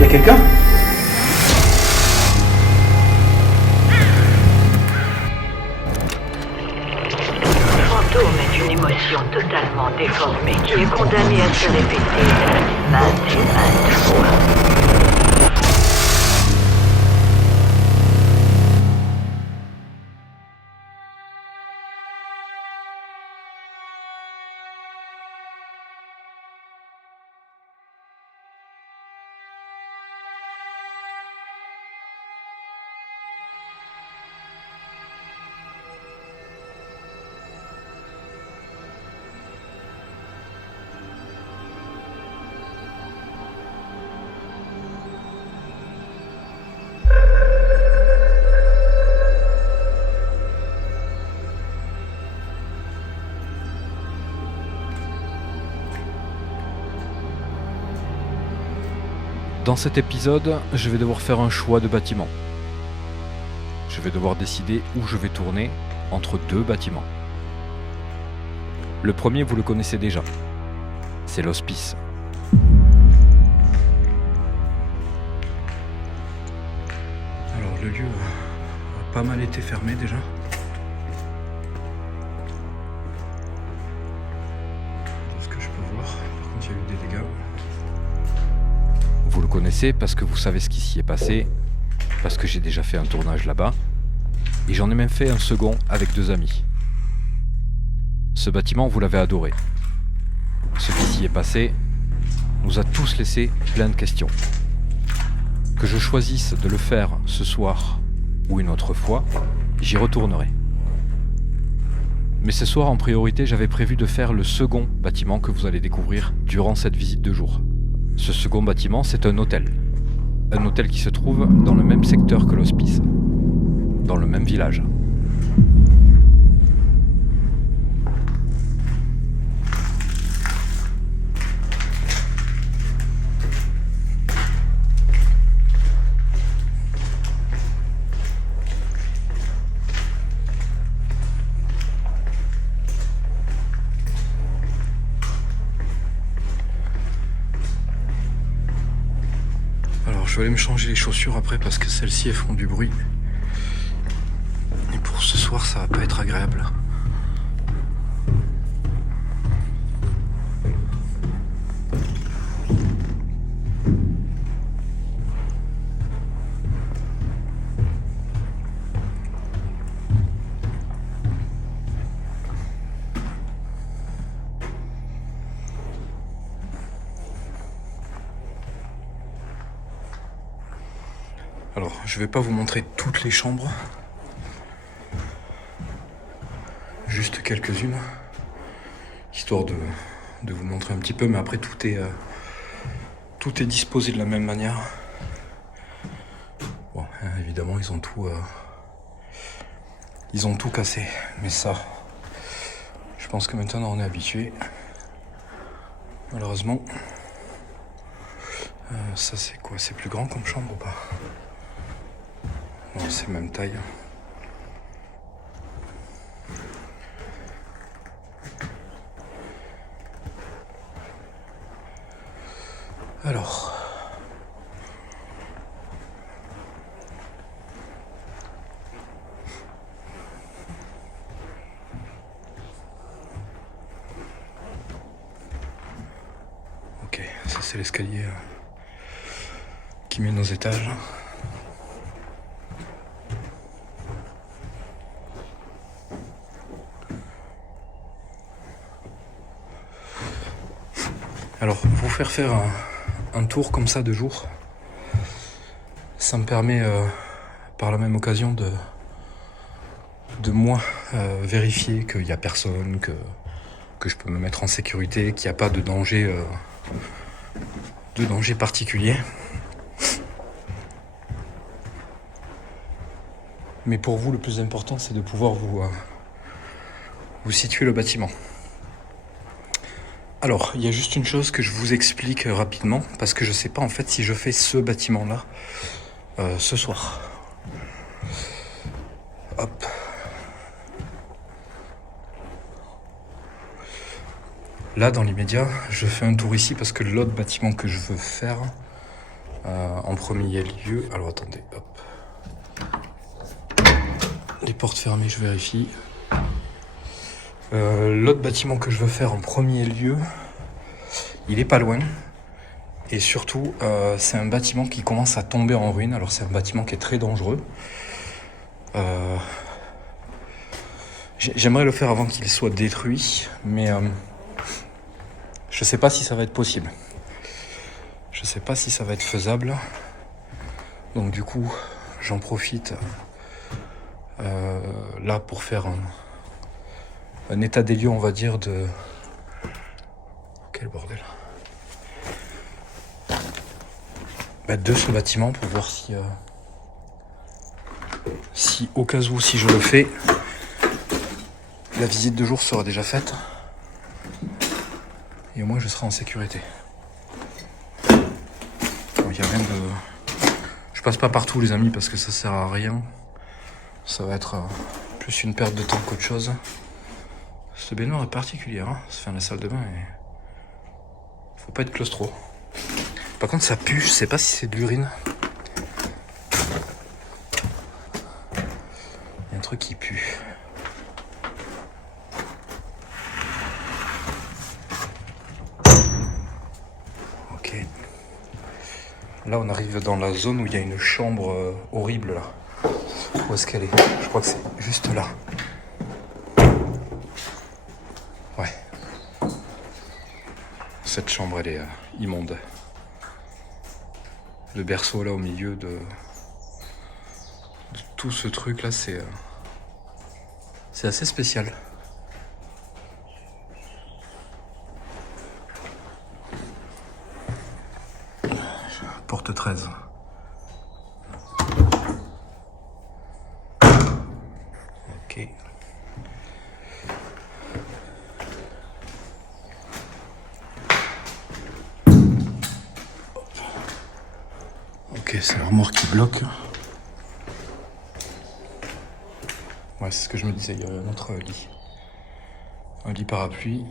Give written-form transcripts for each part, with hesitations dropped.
Y a quelqu'un? Fantôme est une émotion totalement déformée qui est condamnée à se répéter maintes et maintes fois. Dans cet épisode, je vais devoir faire un choix de bâtiment. Je vais devoir décider où je vais tourner entre deux bâtiments. Le premier, vous le connaissez déjà. C'est l'hospice. Alors le lieu a pas mal été fermé déjà. De ce que je peux voir, par contre il y a eu des dégâts. Vous le connaissez parce que vous savez ce qui s'y est passé, parce que j'ai déjà fait un tournage là-bas, et j'en ai même fait un second avec 2 amis. Ce bâtiment, vous l'avez adoré. Ce qui s'y est passé nous a tous laissé plein de questions. Que je choisisse de le faire ce soir ou une autre fois, j'y retournerai. Mais ce soir, en priorité, j'avais prévu de faire le second bâtiment que vous allez découvrir durant cette visite de jour. Ce second bâtiment, c'est un hôtel. Un hôtel qui se trouve dans le même secteur que l'hospice, dans le même village. Alors je vais aller me changer les chaussures après parce que celles-ci elles font du bruit. Et pour ce soir ça va pas être agréable. Alors, je vais pas vous montrer toutes les chambres, juste quelques-unes, histoire de vous montrer un petit peu, mais après tout est disposé de la même manière. Bon, évidemment, ils ont tout cassé, mais ça, je pense que maintenant on est habitué. Malheureusement, ça c'est quoi? C'est plus grand comme chambre ou pas? Non, c'est même taille. Alors. Ok, ça c'est l'escalier qui mène aux étages. Alors, vous faire un tour comme ça de jour, ça me permet par la même occasion de moi vérifier qu'il n'y a personne, que je peux me mettre en sécurité, qu'il n'y a pas de danger particulier. Mais pour vous, le plus important, c'est de pouvoir vous situer le bâtiment. Alors, il y a juste une chose que je vous explique rapidement, parce que je sais pas en fait si je fais ce bâtiment-là ce soir. Hop. Là, dans l'immédiat, je fais un tour ici parce que l'autre bâtiment que je veux faire, En premier lieu, alors attendez, hop. Les portes fermées, je vérifie. L'autre bâtiment que je veux faire en premier lieu, il est pas loin. Et surtout, c'est un bâtiment qui commence à tomber en ruine. Alors c'est un bâtiment qui est très dangereux. J'aimerais le faire avant qu'il soit détruit, mais je sais pas si ça va être possible. Je sais pas si ça va être faisable. Donc du coup, j'en profite là pour faire un état des lieux, on va dire, de... Quel bordel. De ce bâtiment pour voir si au cas où, si je le fais, la visite de jour sera déjà faite. Et au moins je serai en sécurité. Il n'y a rien de... Je passe pas partout les amis parce que ça sert à rien. Ça va être plus une perte de temps qu'autre chose. Cette baignoire est particulière, hein. Ça fait la salle de bain et... Faut pas être claustro. Par contre ça pue, je sais pas si c'est de l'urine. Il y a un truc qui pue. Ok. Là on arrive dans la zone où il y a une chambre horrible là. Où est-ce qu'elle est? Je crois que c'est juste là. Ouais. Cette chambre elle est immonde. Le berceau là au milieu de tout ce truc là, c'est assez spécial. Porte 13. Ok. Ok, c'est l'armoire qui bloque. Ouais, c'est ce que je me disais, il y a un autre lit. Un lit parapluie.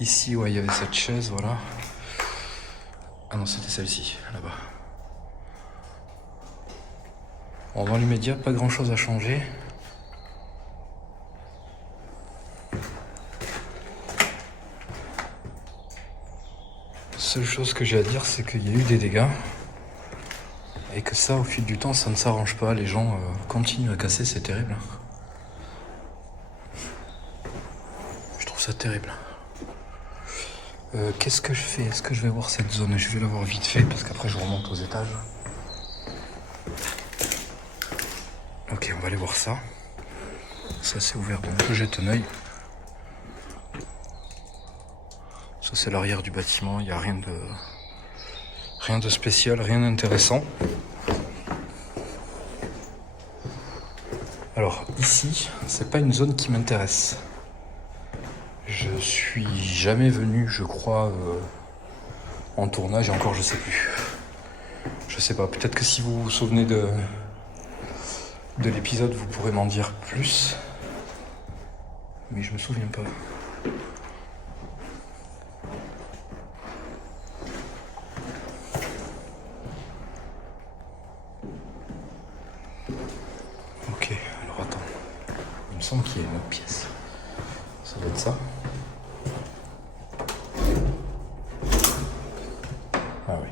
Ici, ouais, il y avait cette chaise, voilà. Ah non, c'était celle-ci, là-bas. Bon, dans l'immédiat, pas grand-chose à changer. Seule chose que j'ai à dire, c'est qu'il y a eu des dégâts. Et que ça, au fil du temps, ça ne s'arrange pas. Les gens continuent à casser, c'est terrible. Je trouve ça terrible. Qu'est-ce que je fais? Est-ce que je vais voir cette zone? Je vais la voir vite fait, parce qu'après je remonte aux étages. Ok, on va aller voir ça. Ça c'est ouvert, donc je jette un œil. Ça c'est l'arrière du bâtiment, il n'y a rien de spécial, rien d'intéressant. Alors ici, c'est pas une zone qui m'intéresse. Je suis jamais venu, je crois, en tournage, et encore je sais plus. Je sais pas, peut-être que si vous vous souvenez de l'épisode, vous pourrez m'en dire plus. Mais je me souviens pas. Ok, alors attends. Il me semble qu'il y a une autre pièce. Ça doit être ça. Ah oui.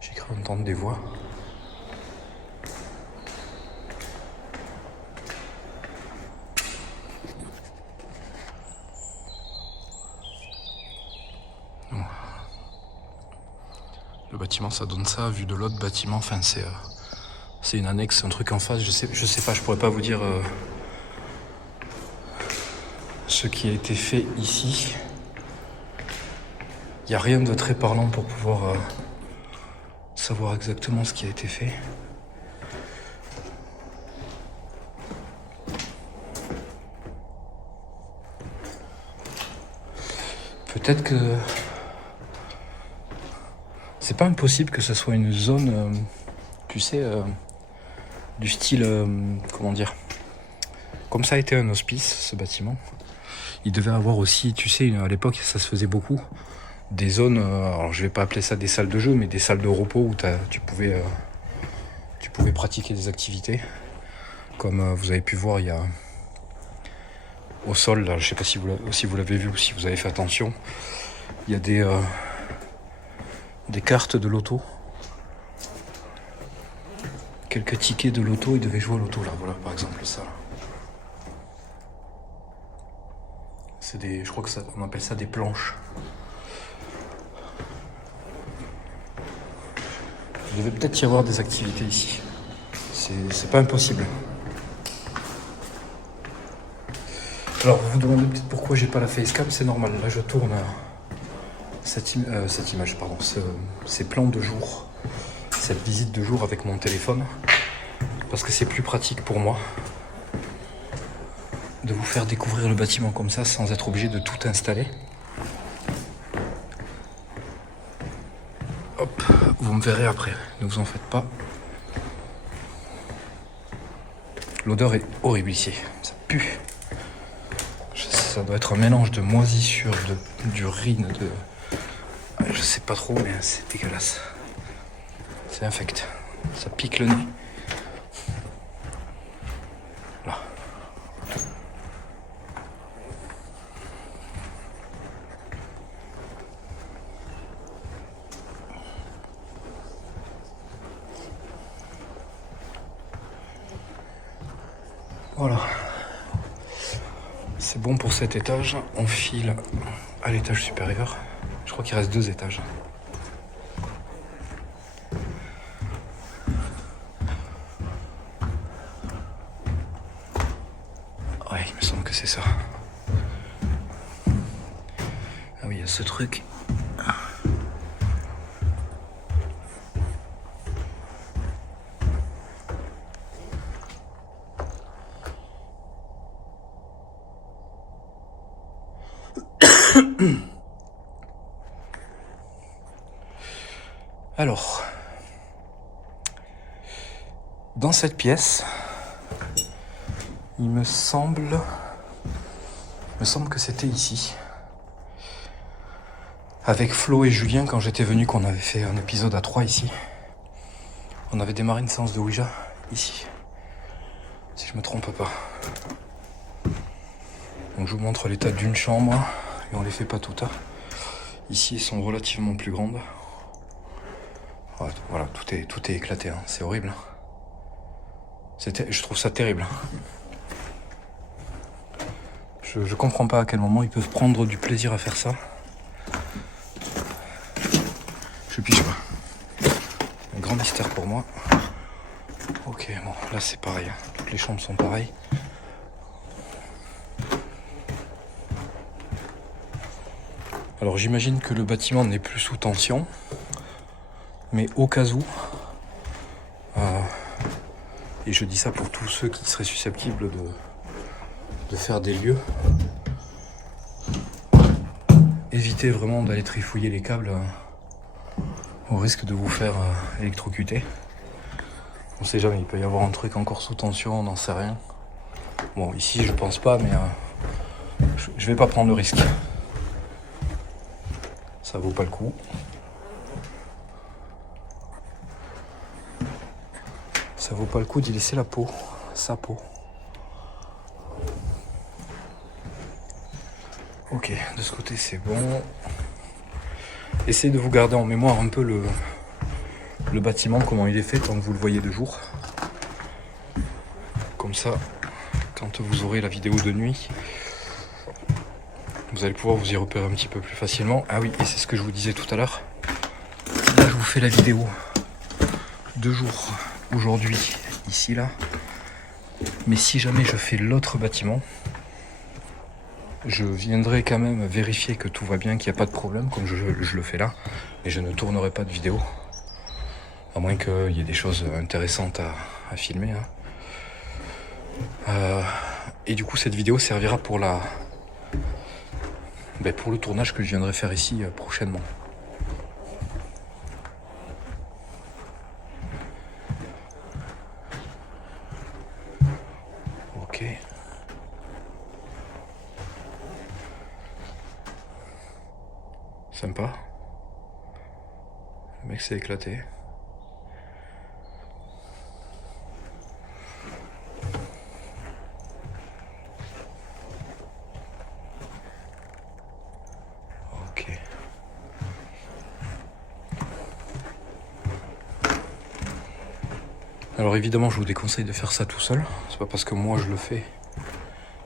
J'ai cru entendre des voix. Le bâtiment, ça donne ça, vu de l'autre bâtiment. Enfin, c'est une annexe, un truc en face. Je sais pas, je pourrais pas vous dire ce qui a été fait ici. Il n'y a rien de très parlant pour pouvoir savoir exactement ce qui a été fait. peut-être que c'est pas impossible que ce soit une zone, tu sais, du style, comment dire, comme ça a été un hospice, ce bâtiment. Il devait avoir aussi, tu sais, à l'époque, ça se faisait beaucoup, des zones, alors je vais pas appeler ça des salles de jeu, mais des salles de repos où tu pouvais pratiquer des activités. Comme vous avez pu voir, il y a au sol, là, je sais pas si vous l'avez vu ou si vous avez fait attention, il y a des cartes de loto. Quelques tickets de loto, il devait jouer au loto là, voilà par exemple ça. C'est je crois que on appelle ça des planches. Il devait peut-être y avoir des activités ici. C'est pas impossible. Alors vous vous demandez peut-être pourquoi j'ai pas la facecam, c'est normal. Là je tourne cette image, pardon, ces plans de jour, cette visite de jour avec mon téléphone, parce que c'est plus pratique pour moi de vous faire découvrir le bâtiment comme ça sans être obligé de tout installer. Hop, vous me verrez après, ne vous en faites pas. L'odeur est horrible ici, ça pue. Ça doit être un mélange de moisissure, d'urine, je sais pas trop, mais c'est dégueulasse. C'est infect, ça pique le nez. Là. Voilà. C'est bon pour cet étage. On file à l'étage supérieur. Je crois qu'il reste 2 étages. Ouais, il me semble que c'est ça. Ah oui, il y a ce truc. Alors, dans cette pièce, il me semble que c'était ici. Avec Flo et Julien, quand j'étais venu, qu'on avait fait un épisode à 3 ici. On avait démarré une séance de Ouija ici, si je me trompe pas. Donc je vous montre l'état d'une chambre, et on les fait pas toutes. Ici, elles sont relativement plus grandes. Voilà, tout est éclaté, hein. C'est horrible. Je trouve ça terrible. Je comprends pas à quel moment ils peuvent prendre du plaisir à faire ça. Je pige pas. Un grand mystère pour moi. Ok, bon, là c'est pareil. Toutes les chambres sont pareilles. Alors j'imagine que le bâtiment n'est plus sous tension. Mais au cas où, et je dis ça pour tous ceux qui seraient susceptibles de faire des lieux, évitez vraiment d'aller trifouiller les câbles au risque de vous faire électrocuter. On sait jamais, il peut y avoir un truc encore sous tension, on n'en sait rien. Bon, ici je pense pas, mais je vais pas prendre le risque. Ça vaut pas le coup. Ça vaut pas le coup d'y laisser la peau, sa peau. Ok, de ce côté c'est bon. Essayez de vous garder en mémoire un peu le bâtiment, comment il est fait, tant que vous le voyez de jour. Comme ça, quand vous aurez la vidéo de nuit, vous allez pouvoir vous y repérer un petit peu plus facilement. Ah oui, et c'est ce que je vous disais tout à l'heure. Là, je vous fais la vidéo de jour. Aujourd'hui, ici, là. Mais si jamais je fais l'autre bâtiment, je viendrai quand même vérifier que tout va bien, qu'il n'y a pas de problème, comme je le fais là. Et je ne tournerai pas de vidéo. À moins qu'il y ait des choses intéressantes à filmer. Hein. Et du coup, cette vidéo servira pour pour le tournage que je viendrai faire ici prochainement. Ok. Sympa. Le mec s'est éclaté. Ok. Alors évidemment, je vous déconseille de faire ça tout seul. C'est pas parce que moi je le fais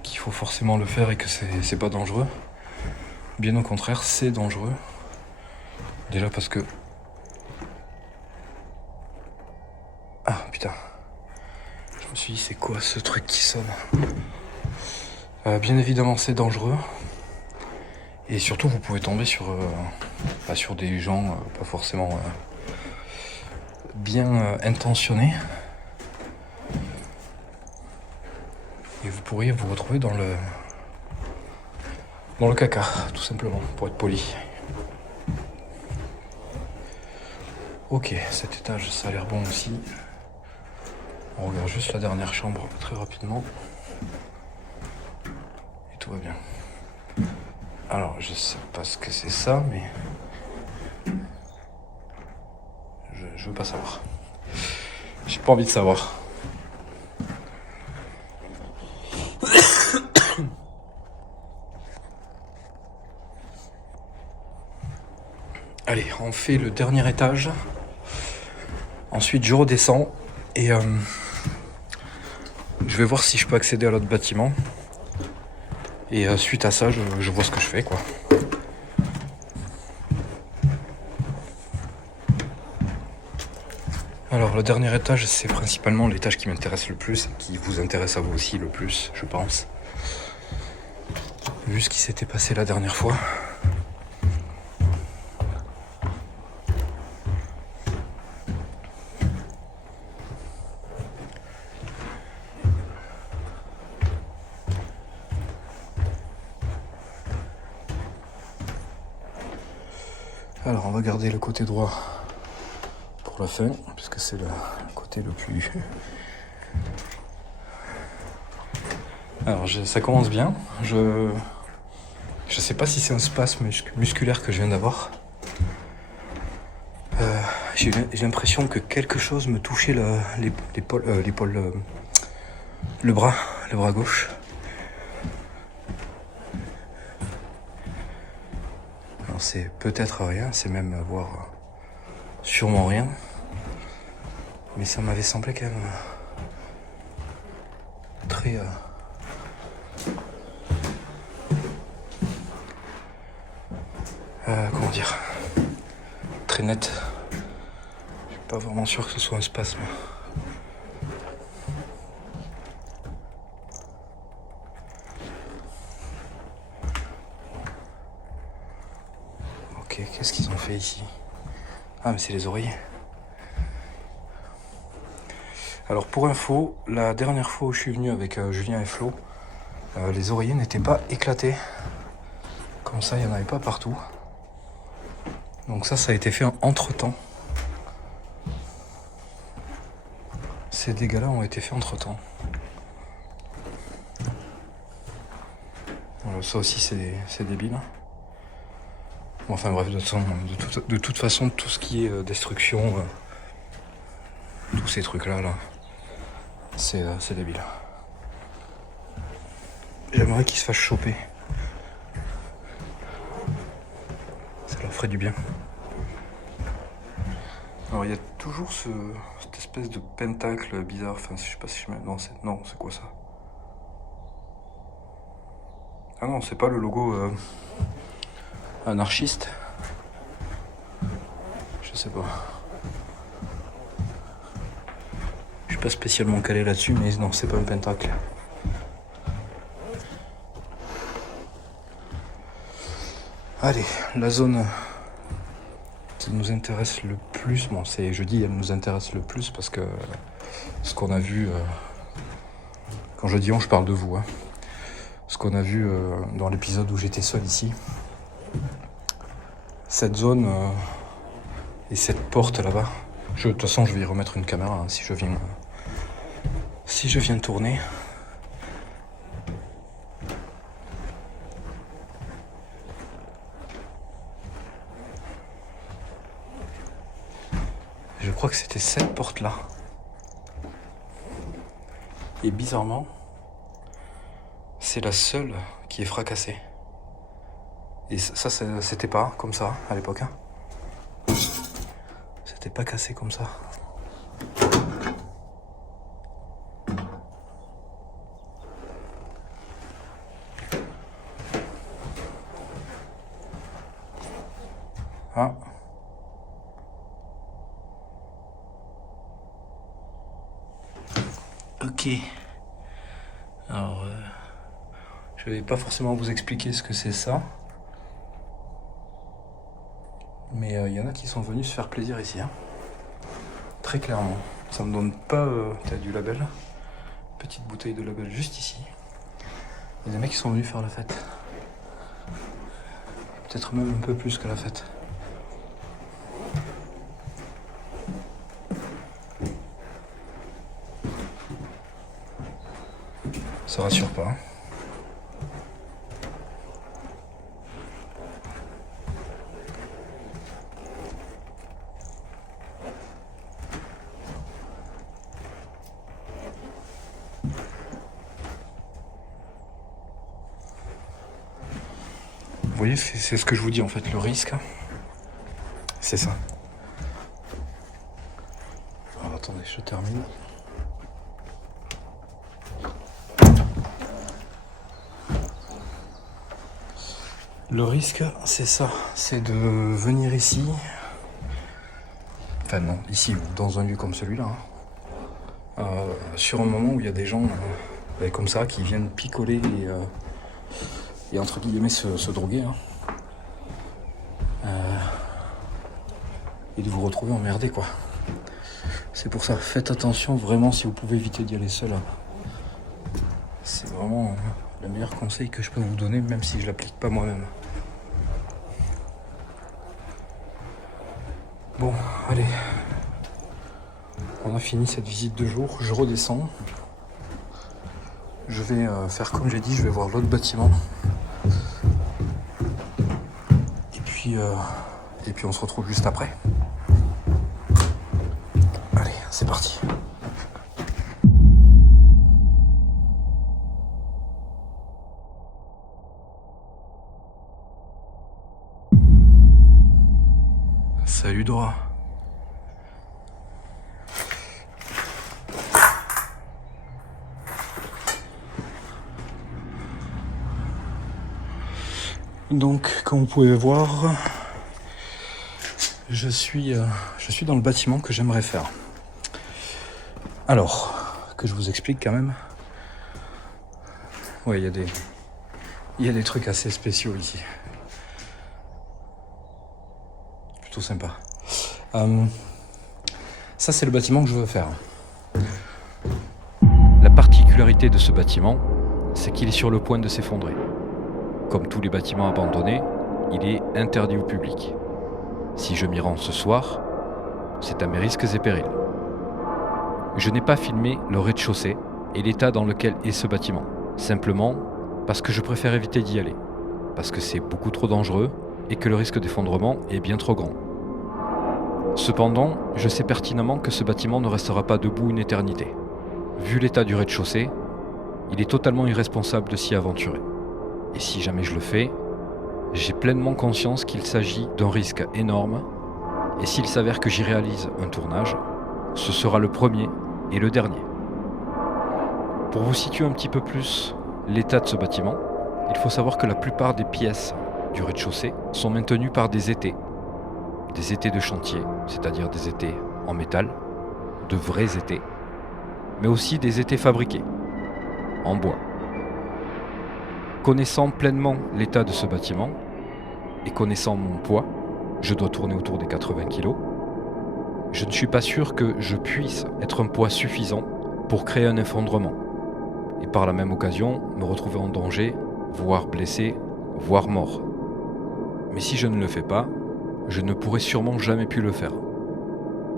qu'il faut forcément le faire et que c'est pas dangereux. Bien au contraire, c'est dangereux. Déjà parce que... Ah putain. Je me suis dit, c'est quoi ce truc qui sonne? Bien évidemment, c'est dangereux. Et surtout, vous pouvez tomber sur des gens pas forcément bien intentionnés. Et vous pourriez vous retrouver dans le caca, tout simplement, pour être poli. Ok, cet étage, ça a l'air bon aussi. On regarde juste la dernière chambre très rapidement. Et tout va bien. Alors, je sais pas ce que c'est ça, mais... Je veux pas savoir. J'ai pas envie de savoir. Allez, on fait le dernier étage. Ensuite, je redescends et je vais voir si je peux accéder à l'autre bâtiment. Et suite à ça, je vois ce que je fais, quoi. Alors, le dernier étage, c'est principalement l'étage qui m'intéresse le plus et qui vous intéresse à vous aussi le plus, je pense. Vu ce qui s'était passé la dernière fois. Alors on va garder le côté droit pour la fin, puisque c'est le côté le plus... Alors ça commence bien, je sais pas si c'est un spasme musculaire que je viens d'avoir. J'ai l'impression que quelque chose me touchait le bras gauche. C'est peut-être rien, c'est même voire sûrement rien. Mais ça m'avait semblé quand même très... comment dire? Très net. Je suis pas vraiment sûr que ce soit un spasme. Ok, qu'est-ce qu'ils ont fait ici? Ah, mais c'est les oreillers. Alors pour info, la dernière fois où je suis venu avec Julien et Flo, les oreillers n'étaient pas éclatés. Comme ça, il n'y en avait pas partout. Donc ça a été fait entre-temps. Ces dégâts-là ont été faits entre-temps. Alors, ça aussi, c'est débile. Bon, enfin bref, de toute façon, tout ce qui est destruction, tous ces trucs-là, c'est débile. J'aimerais qu'ils se fassent choper. Ça leur ferait du bien. Alors il y a toujours cette espèce de pentacle bizarre, enfin je sais pas si je mets... Non, c'est quoi ça? Ah non, c'est pas le logo anarchiste. Je sais pas. Je suis pas spécialement calé là-dessus, mais non, c'est pas un pentacle. Allez, la zone qui nous intéresse le plus, bon je dis elle nous intéresse le plus parce que ce qu'on a vu, quand je dis on, je parle de vous, hein. ce qu'on a vu dans l'épisode où j'étais seul ici. Cette zone et cette porte là-bas. De toute façon, je vais y remettre une caméra hein, si je viens tourner. Je crois que c'était cette porte-là. Et bizarrement, c'est la seule qui est fracassée. Et ça c'était pas comme ça à l'époque. Hein. C'était pas cassé comme ça. Ah. Ok. Alors, je vais pas forcément vous expliquer ce que c'est ça. Mais il y en a qui sont venus se faire plaisir ici. Hein. Très clairement. Ça me donne pas du label. Petite bouteille de label juste ici. Il y a des mecs qui sont venus faire la fête. Peut-être même un peu plus que la fête. Ça rassure pas. Hein. Vous voyez, c'est ce que je vous dis en fait, le risque, c'est ça. Alors attendez, je termine. Le risque, c'est ça, c'est de venir ici, enfin non, ici ou dans un lieu comme celui-là, hein, sur un moment où il y a des gens comme ça qui viennent picoler et entre guillemets se droguer, hein, et de vous retrouver emmerdé quoi. C'est pour ça, faites attention vraiment si vous pouvez éviter d'y aller seul. C'est vraiment le meilleur conseil que je peux vous donner, même si je l'applique pas moi-même. Bon, allez. On a fini cette visite de jour, je redescends. Je vais faire comme j'ai dit, je vais voir l'autre bâtiment. Et puis on se retrouve juste après. Allez, c'est parti. Salut Dora. Donc, comme vous pouvez voir, je suis dans le bâtiment que j'aimerais faire. Alors, que je vous explique quand même. Ouais, il y a des trucs assez spéciaux ici. Plutôt sympa. Ça, c'est le bâtiment que je veux faire. La particularité de ce bâtiment, c'est qu'il est sur le point de s'effondrer. Comme tous les bâtiments abandonnés, il est interdit au public. Si je m'y rends ce soir, c'est à mes risques et périls. Je n'ai pas filmé le rez-de-chaussée et l'état dans lequel est ce bâtiment, simplement parce que je préfère éviter d'y aller, parce que c'est beaucoup trop dangereux et que le risque d'effondrement est bien trop grand. Cependant, je sais pertinemment que ce bâtiment ne restera pas debout une éternité. Vu l'état du rez-de-chaussée, il est totalement irresponsable de s'y aventurer. Et si jamais je le fais, j'ai pleinement conscience qu'il s'agit d'un risque énorme, et s'il s'avère que j'y réalise un tournage, ce sera le premier et le dernier. Pour vous situer un petit peu plus l'état de ce bâtiment, il faut savoir que la plupart des pièces du rez-de-chaussée sont maintenues par des étais de chantier, c'est-à-dire des étais en métal, de vrais étais, mais aussi des étais fabriqués, en bois. Connaissant pleinement l'état de ce bâtiment, et connaissant mon poids, je dois tourner autour des 80 kg, je ne suis pas sûr que je puisse être un poids suffisant pour créer un effondrement. et par la même occasion me retrouver en danger, voire blessé, voire mort. Mais si je ne le fais pas, je ne pourrai sûrement jamais plus le faire.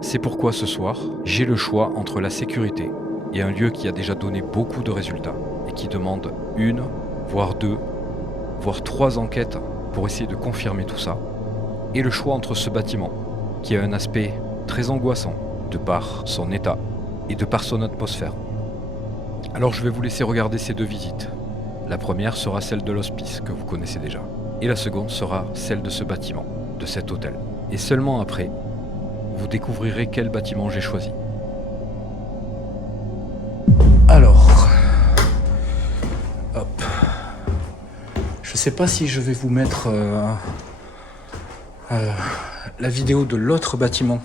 C'est pourquoi ce soir, j'ai le choix entre la sécurité et un lieu qui a déjà donné beaucoup de résultats et qui demande 1, voire 2, voire 3 enquêtes pour essayer de confirmer tout ça, et le choix entre ce bâtiment qui a un aspect très angoissant de par son état et de par son atmosphère. Alors je vais vous laisser regarder ces 2 visites. La première sera celle de l'hospice que vous connaissez déjà, et la seconde sera celle de ce bâtiment, de cet hôtel. Et seulement après, vous découvrirez quel bâtiment j'ai choisi. Alors, hop. Je sais pas si je vais vous mettre la vidéo de l'autre bâtiment,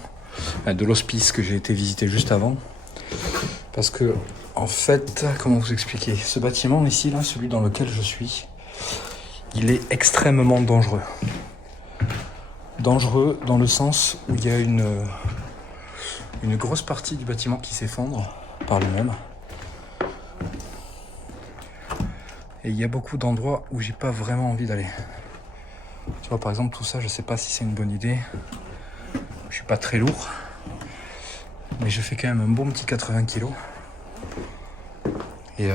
de l'hospice que j'ai été visiter juste avant. Parce que, en fait, comment vous expliquer? Ce bâtiment ici, là, celui dans lequel je suis, il est extrêmement dangereux. Dangereux dans le sens où il y a une grosse partie du bâtiment qui s'effondre par lui-même. Et il y a beaucoup d'endroits où j'ai pas vraiment envie d'aller. Tu vois, par exemple, tout ça, je sais pas si c'est une bonne idée. Je suis pas très lourd, mais je fais quand même un bon petit 80 kg. Et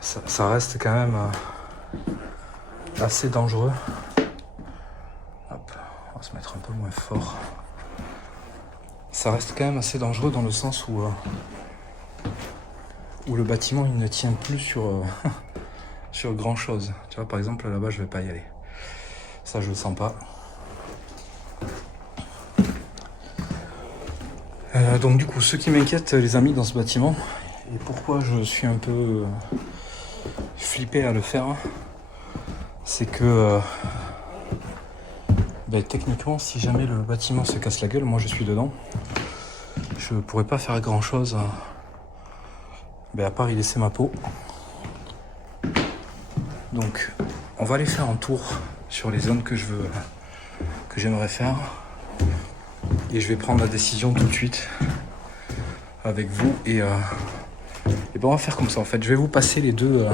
ça reste quand même assez dangereux. Hop, on va se mettre un peu moins fort. Ça reste quand même assez dangereux dans le sens où le bâtiment il ne tient plus sur grand chose. Tu vois, par exemple là-bas je vais pas y aller. Ça je le sens pas. Donc du coup, ce qui m'inquiète les amis dans ce bâtiment, et pourquoi je suis un peu flippé à le faire, c'est que techniquement si jamais le bâtiment se casse la gueule, moi je suis dedans, je pourrais pas faire grand chose à part y laisser ma peau. Donc on va aller faire un tour sur les zones que j'aimerais faire, et je vais prendre la décision tout de suite avec vous, et on va faire comme ça en fait. Je vais vous passer les deux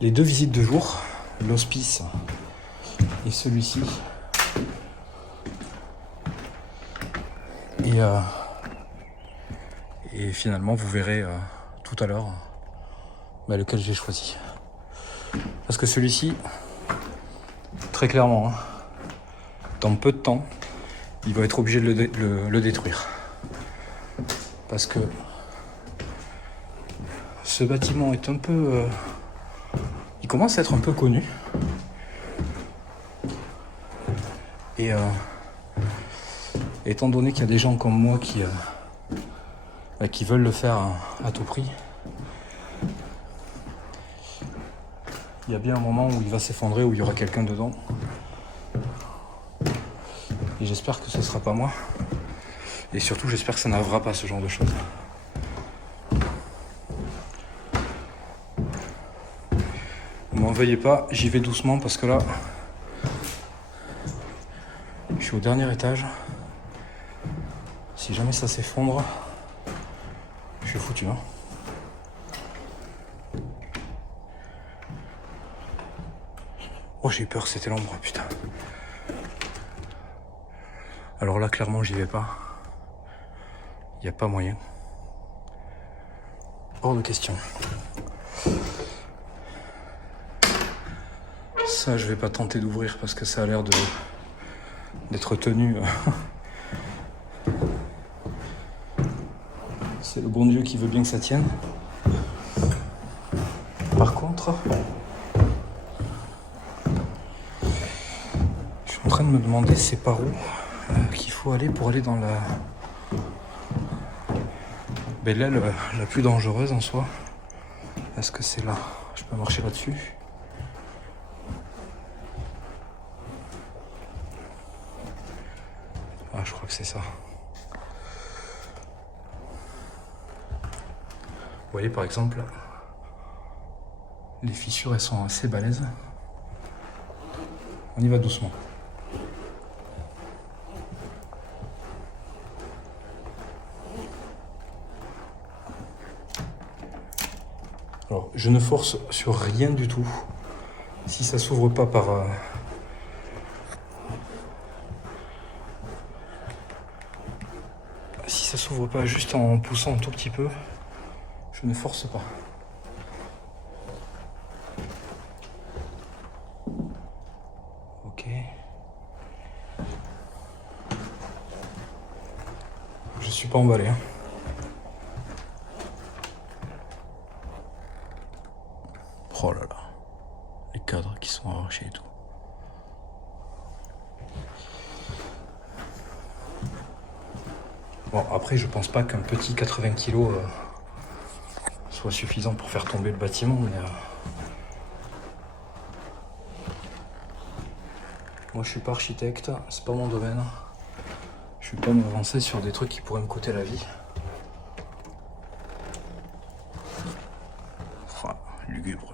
visites de jour, l'hospice et celui-ci, et finalement vous verrez tout à l'heure lequel j'ai choisi, parce que celui-ci très clairement dans peu de temps il va être obligé de le détruire, parce que ce bâtiment est un peu il commence à être un peu connu, et étant donné qu'il y a des gens comme moi qui veulent le faire à tout prix, il y a bien un moment où il va s'effondrer, où il y aura quelqu'un dedans. Et j'espère que ce ne sera pas moi. Et surtout, j'espère que ça n'arrivera pas, ce genre de choses. Ne m'en veuillez pas, j'y vais doucement parce que là, je suis au dernier étage. Si jamais ça s'effondre, je suis foutu. Oh, j'ai eu peur, c'était l'ombre, putain. Alors là, clairement, j'y vais pas. Il n'y a pas moyen. Hors de question. Ça, je vais pas tenter d'ouvrir parce que ça a l'air d'être tenu. C'est le bon Dieu qui veut bien que ça tienne. Par contre, je suis en train de me demander c'est par où qu'il faut aller pour aller dans l'aile la plus dangereuse en soi. Est-ce que c'est là? Je peux marcher là-dessus? Ah, je crois que c'est ça. Vous voyez par exemple, les fissures elles sont assez balèzes. On y va doucement. je ne force sur rien du tout. Si ça s'ouvre pas par... Si ça s'ouvre pas juste en poussant un tout petit peu, je ne force pas. Ok. Je suis pas emballé. Hein. Oh là là. Les cadres qui sont arrachés et tout. Bon, après, je pense pas qu'un petit 80 kg soit suffisant pour faire tomber le bâtiment, mais moi je suis pas architecte, c'est pas mon domaine. Je vais pas m'avancer sur des trucs qui pourraient me coûter la vie. Oh, lugubre.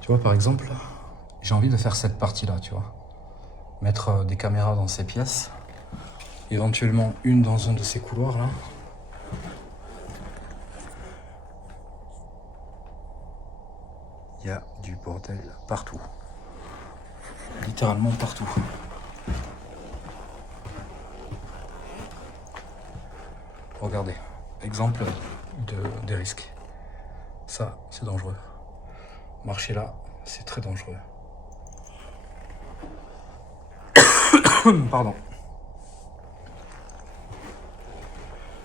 Tu vois, par exemple, j'ai envie de faire cette partie-là, tu vois. Mettre des caméras dans ces pièces, éventuellement une dans un de ces couloirs là. Il y a du bordel partout, littéralement partout. Regardez, exemple des risques. Ça, c'est dangereux. Marcher là, c'est très dangereux. Pardon.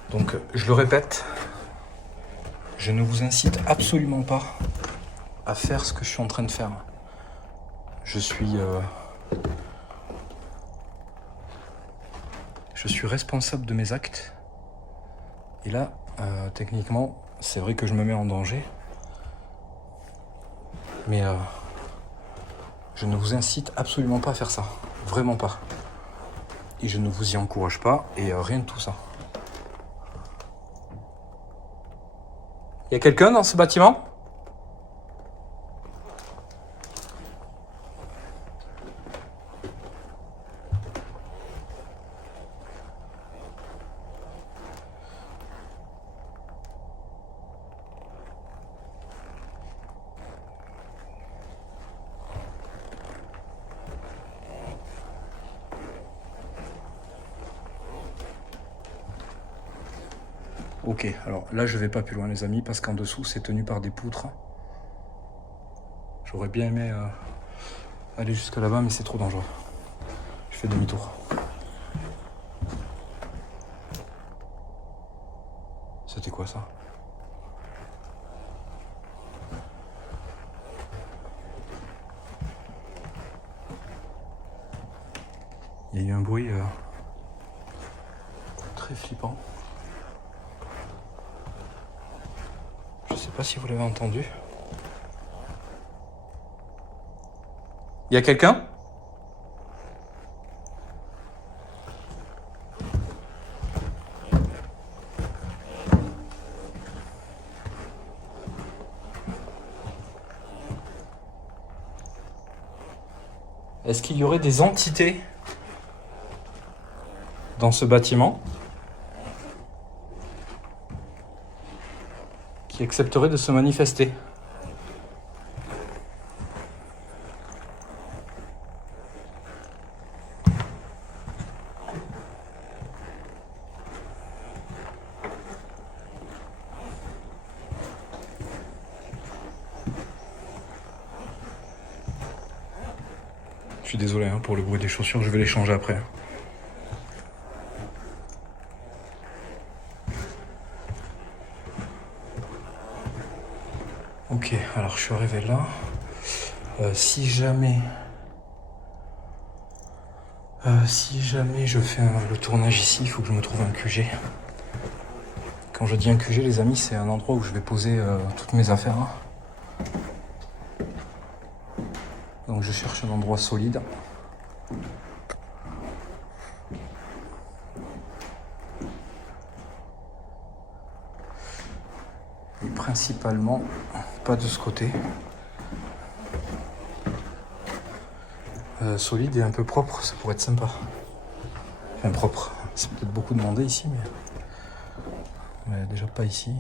Donc, je le répète, je ne vous incite absolument pas à faire ce que je suis en train de faire. Je suis responsable de mes actes. Et là, techniquement, c'est vrai que je me mets en danger. Mais je ne vous incite absolument pas à faire ça. Vraiment pas. Et je ne vous y encourage pas, et rien de tout ça. Il y a quelqu'un dans ce bâtiment ? Ok, alors là je vais pas plus loin les amis, parce qu'en dessous c'est tenu par des poutres. J'aurais bien aimé aller jusque là-bas, mais c'est trop dangereux. Je fais demi-tour. C'était quoi ça? Il y a eu un bruit très flippant. Je sais pas si vous l'avez entendu. Il y a quelqu'un ? Est-ce qu'il y aurait des entités dans ce bâtiment qui accepteraient de se manifester? Je suis désolé hein, pour le bruit des chaussures, je vais les changer après. Ok, alors je suis arrivé là. Si jamais je fais le tournage ici, il faut que je me trouve un QG. Quand je dis un QG, les amis, c'est un endroit où je vais poser toutes mes affaires. Donc je cherche un endroit solide. Et principalement, pas de ce côté. Solide et un peu propre, ça pourrait être sympa. Enfin propre, c'est peut-être beaucoup demandé ici, mais Ouais, déjà pas ici.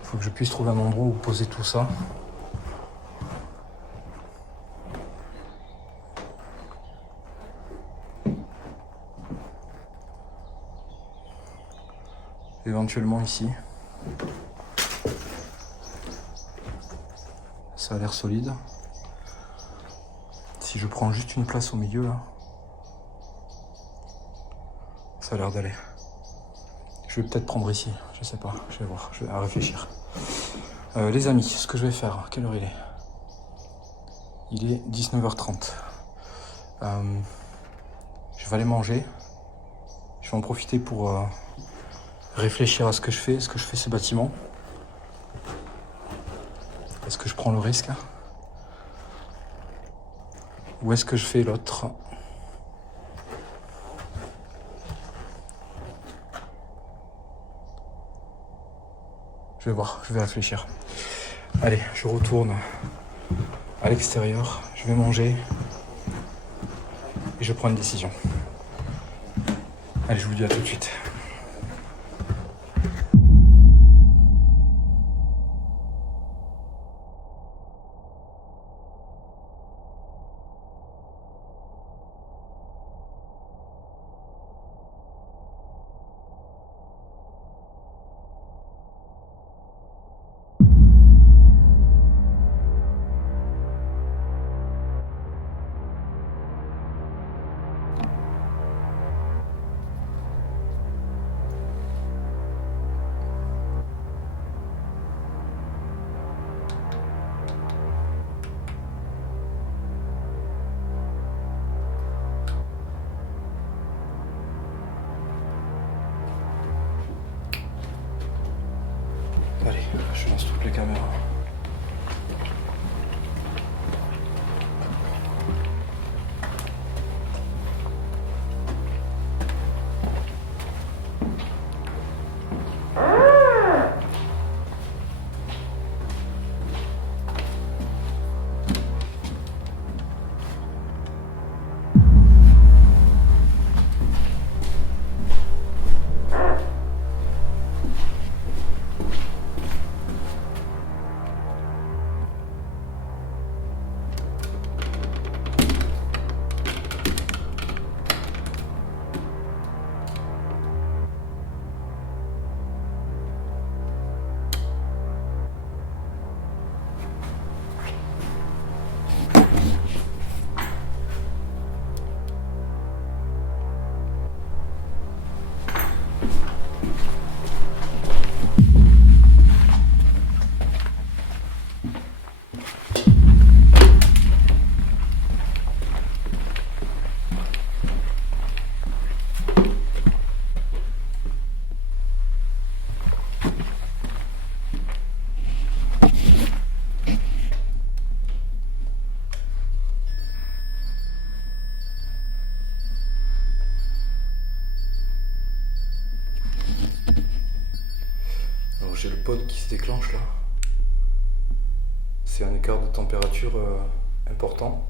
Il faut que je puisse trouver un endroit où poser tout ça. Éventuellement ici. Ça a l'air solide. Si je prends juste une place au milieu là, ça a l'air d'aller. Je vais peut-être prendre ici, je sais pas, je vais voir, je vais réfléchir. Les amis, ce que je vais faire, quelle heure il est? Il est 19h30. Je vais aller manger. Je vais en profiter pour réfléchir à ce que je fais. Est-ce que je fais ce bâtiment? Est-ce que je prends le risque? Ou est-ce que je fais l'autre? Je vais voir, je vais réfléchir. Allez, je retourne à l'extérieur, je vais manger et je prends une décision. Allez, je vous dis à tout de suite. Allez, je lance toutes les caméras. J'ai le pod qui se déclenche là. C'est un écart de température important.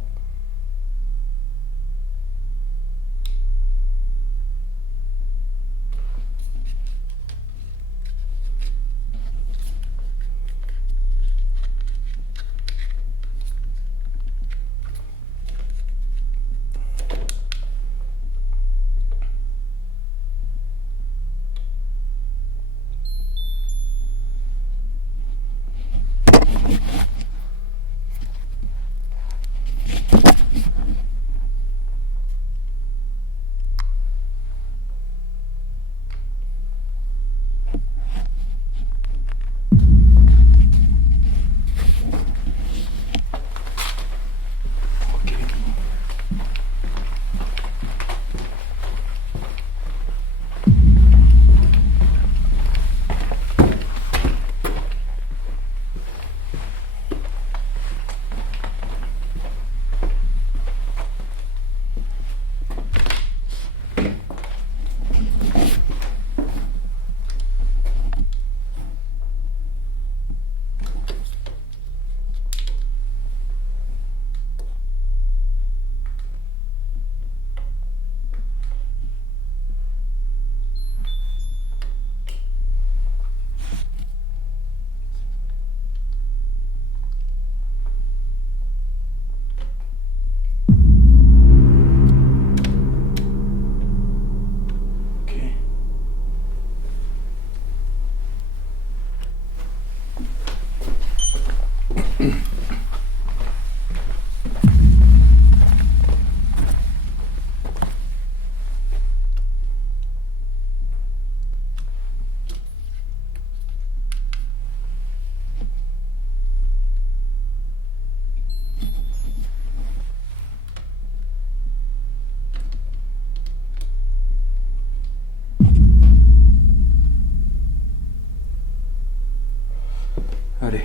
Allez,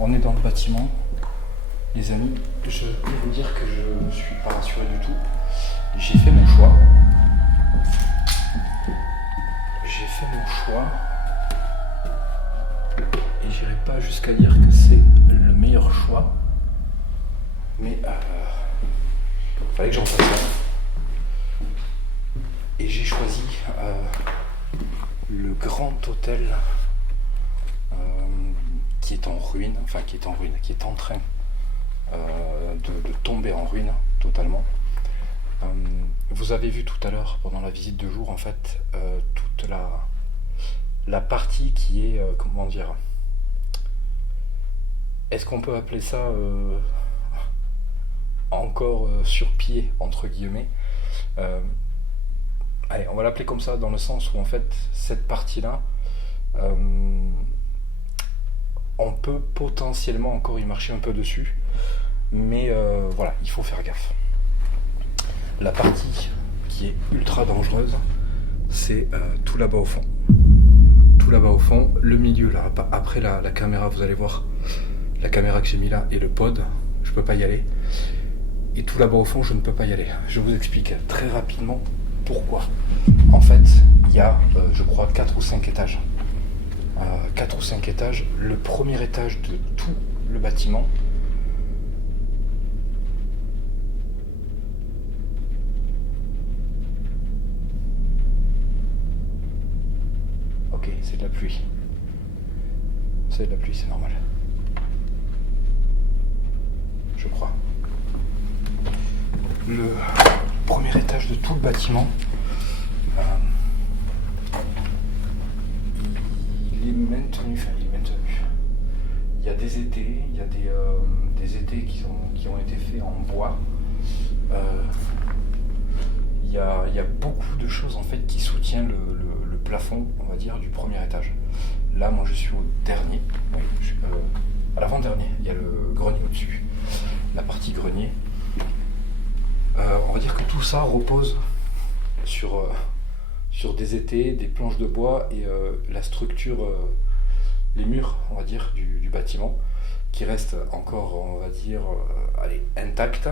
on est dans le bâtiment. Les amis, je peux vous dire que je ne suis pas rassuré du tout. J'ai fait mon choix. Et j'irai pas jusqu'à dire que c'est le meilleur choix. Mais il fallait que j'en fasse un. Et j'ai choisi le grand hôtel qui est en ruine, qui est en train de tomber en ruine totalement. Vous avez vu tout à l'heure pendant la visite de jour en fait toute la partie qui est comment dire, est-ce qu'on peut appeler ça encore sur pied entre guillemets, allez, on va l'appeler comme ça dans le sens où en fait cette partie là on peut potentiellement encore y marcher un peu dessus, mais voilà, il faut faire gaffe. La partie qui est ultra dangereuse, c'est tout là-bas au fond. Tout là-bas au fond, le milieu là, après la caméra, vous allez voir, la caméra que j'ai mis là et le pod, je peux pas y aller. Et tout là-bas au fond, je ne peux pas y aller. Je vous explique très rapidement pourquoi. En fait, il y a, je crois, 4 ou 5 étages. 4 ou 5 étages. Le premier étage de tout le bâtiment, ok, c'est de la pluie. C'est de la pluie, c'est normal. Je crois. Le premier étage de tout le bâtiment, il est maintenu. Il y a des étais, des étais qui ont été faits en bois. Il y a beaucoup de choses en fait qui soutiennent le plafond, on va dire, du premier étage. Là, moi, je suis au dernier, oui, à l'avant-dernier. Il y a le grenier au-dessus, la partie grenier. On va dire que tout ça repose sur des étais, des planches de bois et la structure, les murs, on va dire, du bâtiment, qui restent encore, on va dire, intact,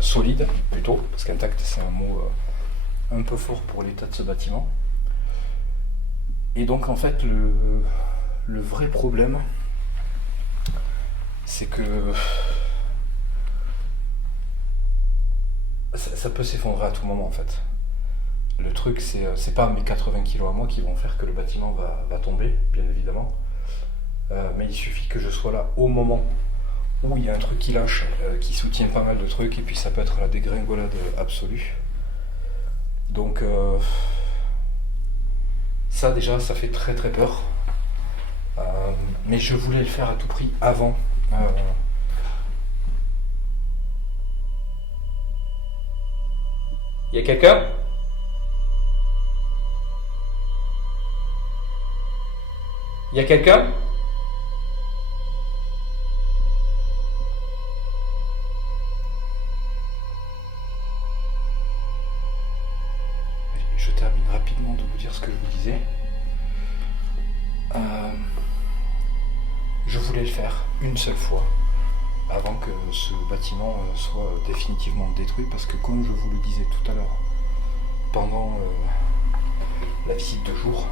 solide plutôt, parce qu'intact c'est un mot un peu fort pour l'état de ce bâtiment. Et donc en fait le vrai problème, c'est que ça peut s'effondrer à tout moment en fait. Le truc c'est pas mes 80 kilos à moi qui vont faire que le bâtiment va tomber, bien évidemment. Mais il suffit que je sois là au moment où il y a un truc qui lâche, qui soutient pas mal de trucs, et puis ça peut être la dégringolade absolue. Donc ça déjà, ça fait très très peur. Mais je voulais le faire à tout prix avant. Y a quelqu'un ? Y a quelqu'un ? Je termine rapidement de vous dire ce que je vous disais. Je voulais le faire une seule fois avant que ce bâtiment soit définitivement détruit, parce que comme je vous le disais tout à l'heure pendant la visite de jour,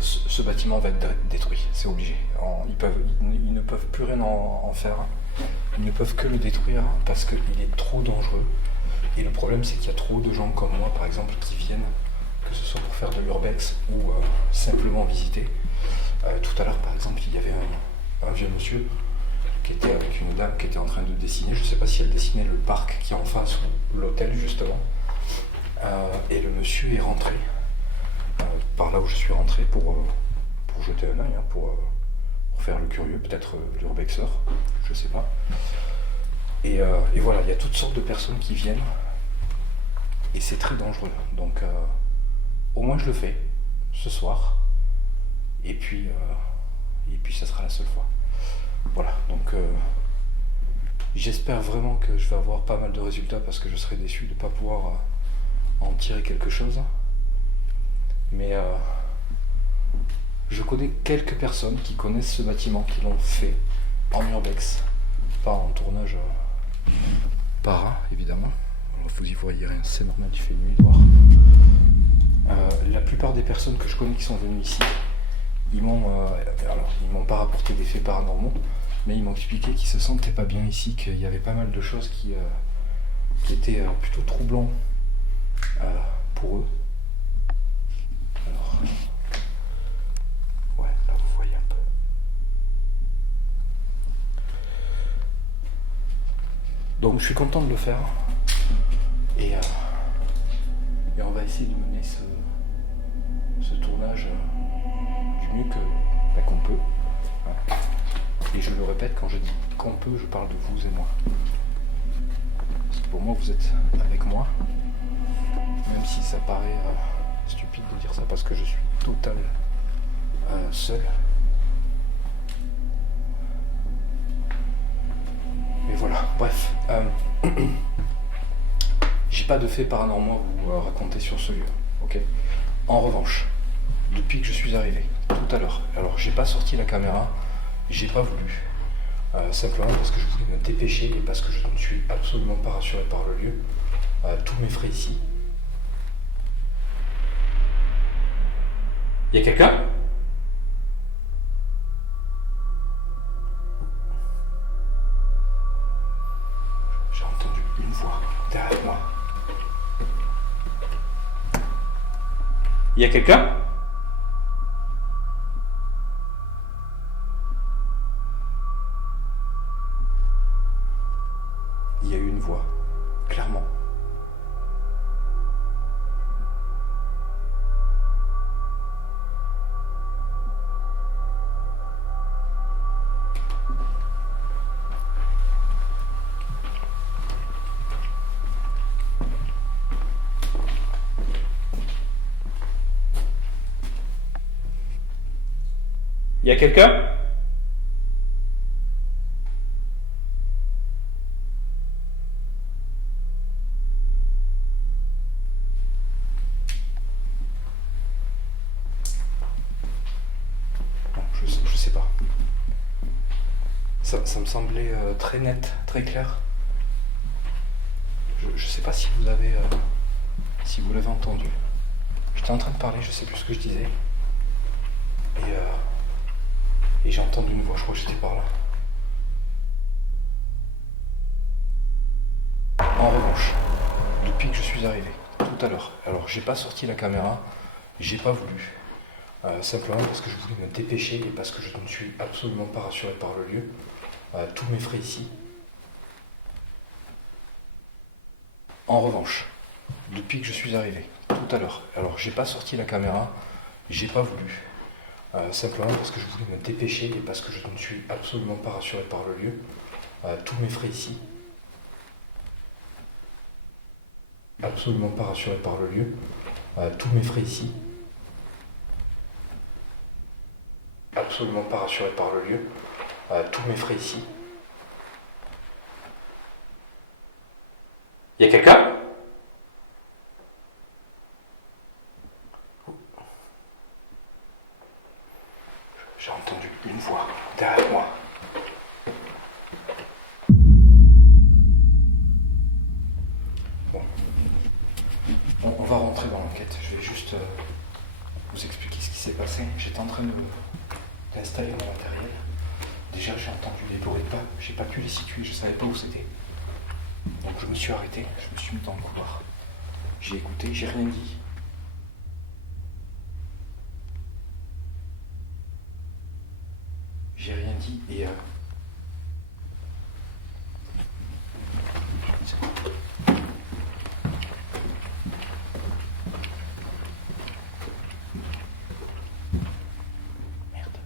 ce bâtiment va être détruit, c'est obligé. Ils ne peuvent plus rien en faire, ils ne peuvent que le détruire parce qu'il est trop dangereux. Et le problème, c'est qu'il y a trop de gens comme moi, par exemple, qui viennent, que ce soit pour faire de l'urbex ou simplement visiter. Tout à l'heure, par exemple, il y avait un vieux monsieur qui était avec une dame qui était en train de dessiner. Je ne sais pas si elle dessinait le parc qui est en face ou l'hôtel, justement. Et le monsieur est rentré par là où je suis rentré pour jeter un œil, faire le curieux, peut-être l'urbexeur, je sais pas. Et voilà, il y a toutes sortes de personnes qui viennent et c'est très dangereux. Donc au moins je le fais ce soir et puis ça sera la seule fois. Voilà, donc j'espère vraiment que je vais avoir pas mal de résultats parce que je serais déçu de ne pas pouvoir en tirer quelque chose. Mais je connais quelques personnes qui connaissent ce bâtiment, qui l'ont fait en urbex, pas en tournage para, évidemment. Alors, vous y voyez rien, c'est normal, il fait nuit noir. La plupart des personnes que je connais qui sont venues ici, ils m'ont pas rapporté des faits paranormaux, mais ils m'ont expliqué qu'ils se sentaient pas bien ici, qu'il y avait pas mal de choses qui étaient plutôt troublants pour eux. Alors, ouais, là vous voyez un peu. Donc je suis content de le faire et on va essayer de mener ce tournage du mieux qu'on peut. Hein. Et je le répète, quand je dis qu'on peut, je parle de vous et moi. Parce que pour moi, vous êtes avec moi, même si ça paraît stupide de dire ça parce que je suis total seul. Mais voilà, bref. J'ai pas de faits paranormaux à vous raconter sur ce lieu, ok ? En revanche, depuis que je suis arrivé, tout à l'heure, alors j'ai pas sorti la caméra, j'ai pas voulu. Simplement parce que je voulais me dépêcher et parce que je ne suis absolument pas rassuré par le lieu. Tous mes frais ici. Y a quelqu'un ? J'ai entendu une voix derrière moi. Y a quelqu'un ? Il y a eu une voix, clairement. Il y a quelqu'un ? Non, je sais pas. Ça me semblait très net, très clair. Je sais pas si vous avez, si vous l'avez entendu. J'étais en train de parler, je sais plus ce que je disais. Et j'ai entendu une voix, je crois que j'étais par là. En revanche, depuis que je suis arrivé, tout à l'heure, alors j'ai pas sorti la caméra, j'ai pas voulu. Simplement parce que je voulais me dépêcher et parce que je ne suis absolument pas rassuré par le lieu. Tous mes frais ici. En revanche, depuis que je suis arrivé, tout à l'heure, alors j'ai pas sorti la caméra, j'ai pas voulu. Simplement parce que je voulais me dépêcher et parce que je ne suis absolument pas rassuré par le lieu. Tous mes frais ici. Absolument pas rassuré par le lieu. Tous mes frais ici. Absolument pas rassuré par le lieu. Tous mes frais ici. Y a quelqu'un ? J'ai entendu une voix derrière moi. Bon. On va rentrer dans l'enquête. Je vais juste vous expliquer ce qui s'est passé. J'étais en train d'installer mon matériel. Déjà, j'ai entendu des bruits de pas. J'ai pas pu les situer. Je savais pas où c'était. Donc je me suis arrêté. Je me suis mis dans le couloir. J'ai écouté. J'ai rien dit. J'ai rien dit et merde.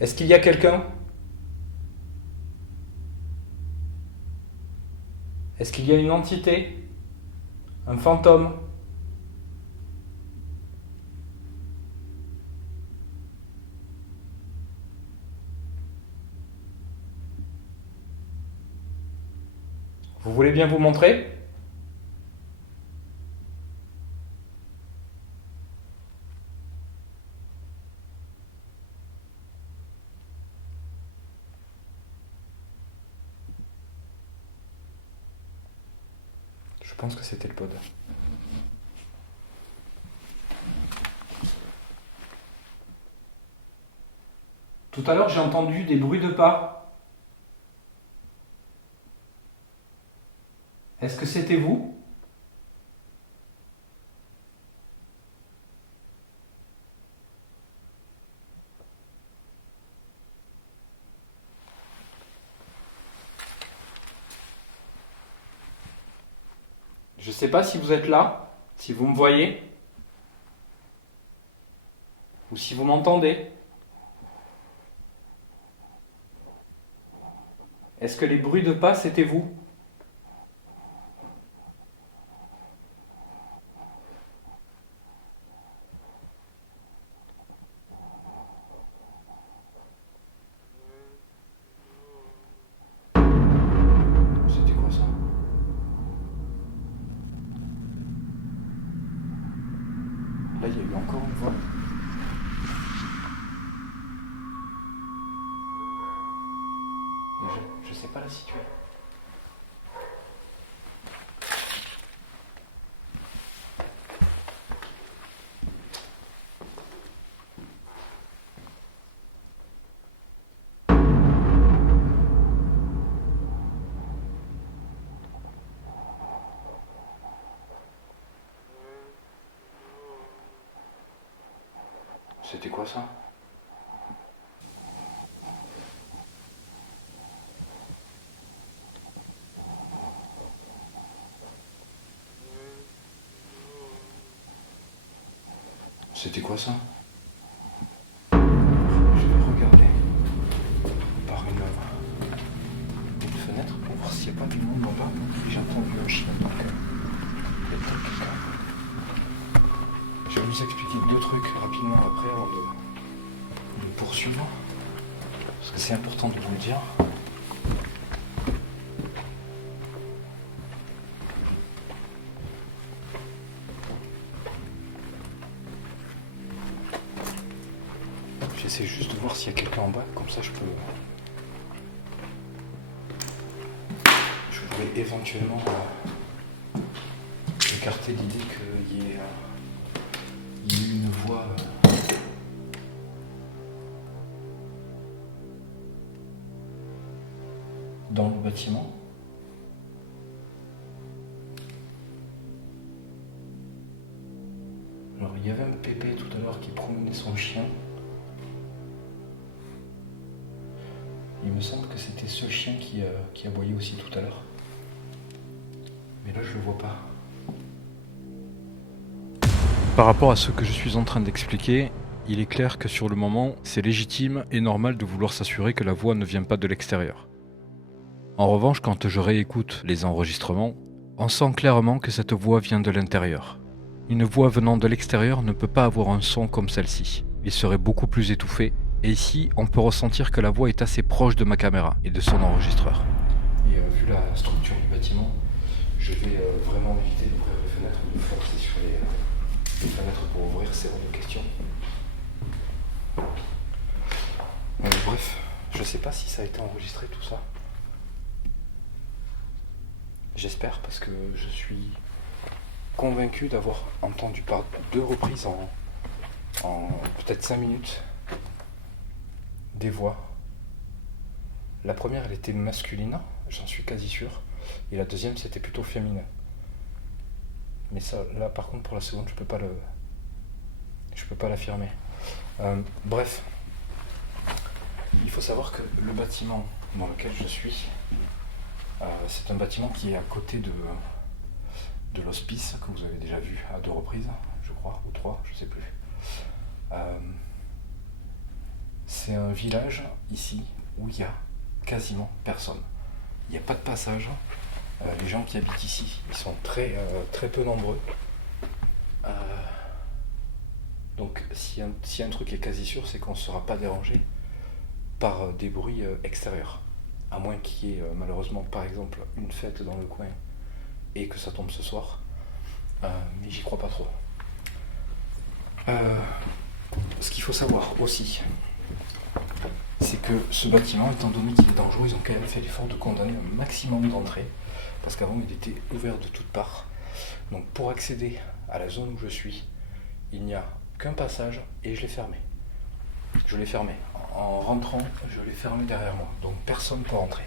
Est-ce qu'il y a quelqu'un? Est-ce qu'il y a une entité? Un fantôme? Vous voulez bien vous montrer? Je pense que c'était le pod. Tout à l'heure, j'ai entendu des bruits de pas. Est-ce que c'était vous? Je ne sais pas si vous êtes là, si vous me voyez, ou si vous m'entendez. Est-ce que les bruits de pas, c'était vous? C'était quoi ça? Là, il y a eu encore une voix. Je sais pas la situer. C'était quoi ça? C'était quoi ça? Je vais regarder par une fenêtre pour voir s'il n'y a pas du monde en bas. J'ai entendu un chien, donc il y a peut-être quelqu'un. Je vais vous expliquer deux trucs rapidement après avant de poursuivre. Parce que c'est important de vous le dire. J'essaie juste de voir s'il y a quelqu'un en bas, comme ça je pourrais éventuellement écarter l'idée qu'il y ait eu une voix dans le bâtiment. Alors il y avait un pépé tout à l'heure qui promenait son chien. Il me semble que c'était ce chien qui aboyait aussi tout à l'heure. Mais là, je le vois pas. Par rapport à ce que je suis en train d'expliquer, il est clair que sur le moment, c'est légitime et normal de vouloir s'assurer que la voix ne vient pas de l'extérieur. En revanche, quand je réécoute les enregistrements, on sent clairement que cette voix vient de l'intérieur. Une voix venant de l'extérieur ne peut pas avoir un son comme celle-ci. Il serait beaucoup plus étouffé. Et ici, on peut ressentir que la voix est assez proche de ma caméra et de son enregistreur. Et vu la structure du bâtiment, je vais vraiment éviter d'ouvrir les fenêtres ou de forcer sur les fenêtres pour ouvrir, c'est hors de question. Bref, je sais pas si ça a été enregistré tout ça. J'espère parce que je suis convaincu d'avoir entendu par 2 reprises en peut-être 5 minutes des voix. La première, elle était masculine, j'en suis quasi sûr, et la deuxième, c'était plutôt féminin. Mais ça, là, par contre, pour la seconde, je peux pas l'affirmer. Bref, il faut savoir que le bâtiment dans lequel je suis, c'est un bâtiment qui est à côté de l'hospice que vous avez déjà vu à 2 reprises, je crois, ou 3, je sais plus. C'est un village ici où il y a quasiment personne. Il n'y a pas de passage. Les gens qui habitent ici, ils sont très peu nombreux. Donc si un truc est quasi sûr, c'est qu'on ne sera pas dérangé par des bruits extérieurs. À moins qu'il y ait malheureusement par exemple une fête dans le coin et que ça tombe ce soir. Mais j'y crois pas trop. Ce qu'il faut savoir aussi, c'est que ce bâtiment, étant donné qu'il est dangereux, ils ont quand même fait l'effort de condamner un maximum d'entrées, parce qu'avant il était ouvert de toutes parts. Donc pour accéder à la zone où je suis, il n'y a qu'un passage et je l'ai fermé. Je l'ai fermé. En rentrant, je l'ai fermé derrière moi. Donc personne ne peut rentrer.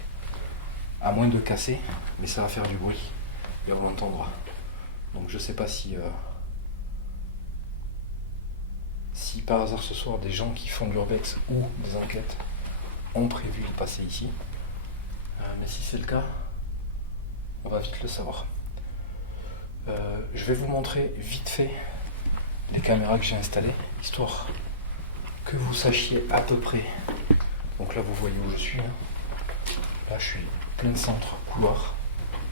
À moins de casser, mais ça va faire du bruit et on l'entendra. Donc je sais pas si par hasard ce soir des gens qui font de l'urbex ou des enquêtes ont prévu de passer ici. Mais si c'est le cas, on va vite le savoir. Je vais vous montrer vite fait les caméras que j'ai installées, histoire que vous sachiez à peu près. Donc là vous voyez où je suis. Là je suis plein centre, couloir.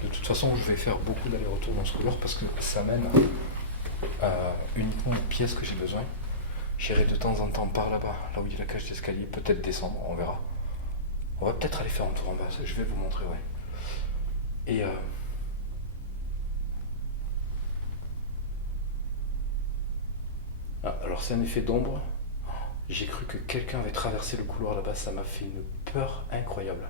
De toute façon je vais faire beaucoup d'allers-retours dans ce couloir parce que ça mène uniquement aux pièces que j'ai besoin. J'irai de temps en temps par là-bas, là où il y a la cage d'escalier, peut-être descendre, on verra. On va peut-être aller faire un tour en bas, je vais vous montrer, ouais. Et alors c'est un effet d'ombre. J'ai cru que quelqu'un avait traversé le couloir là-bas, ça m'a fait une peur incroyable.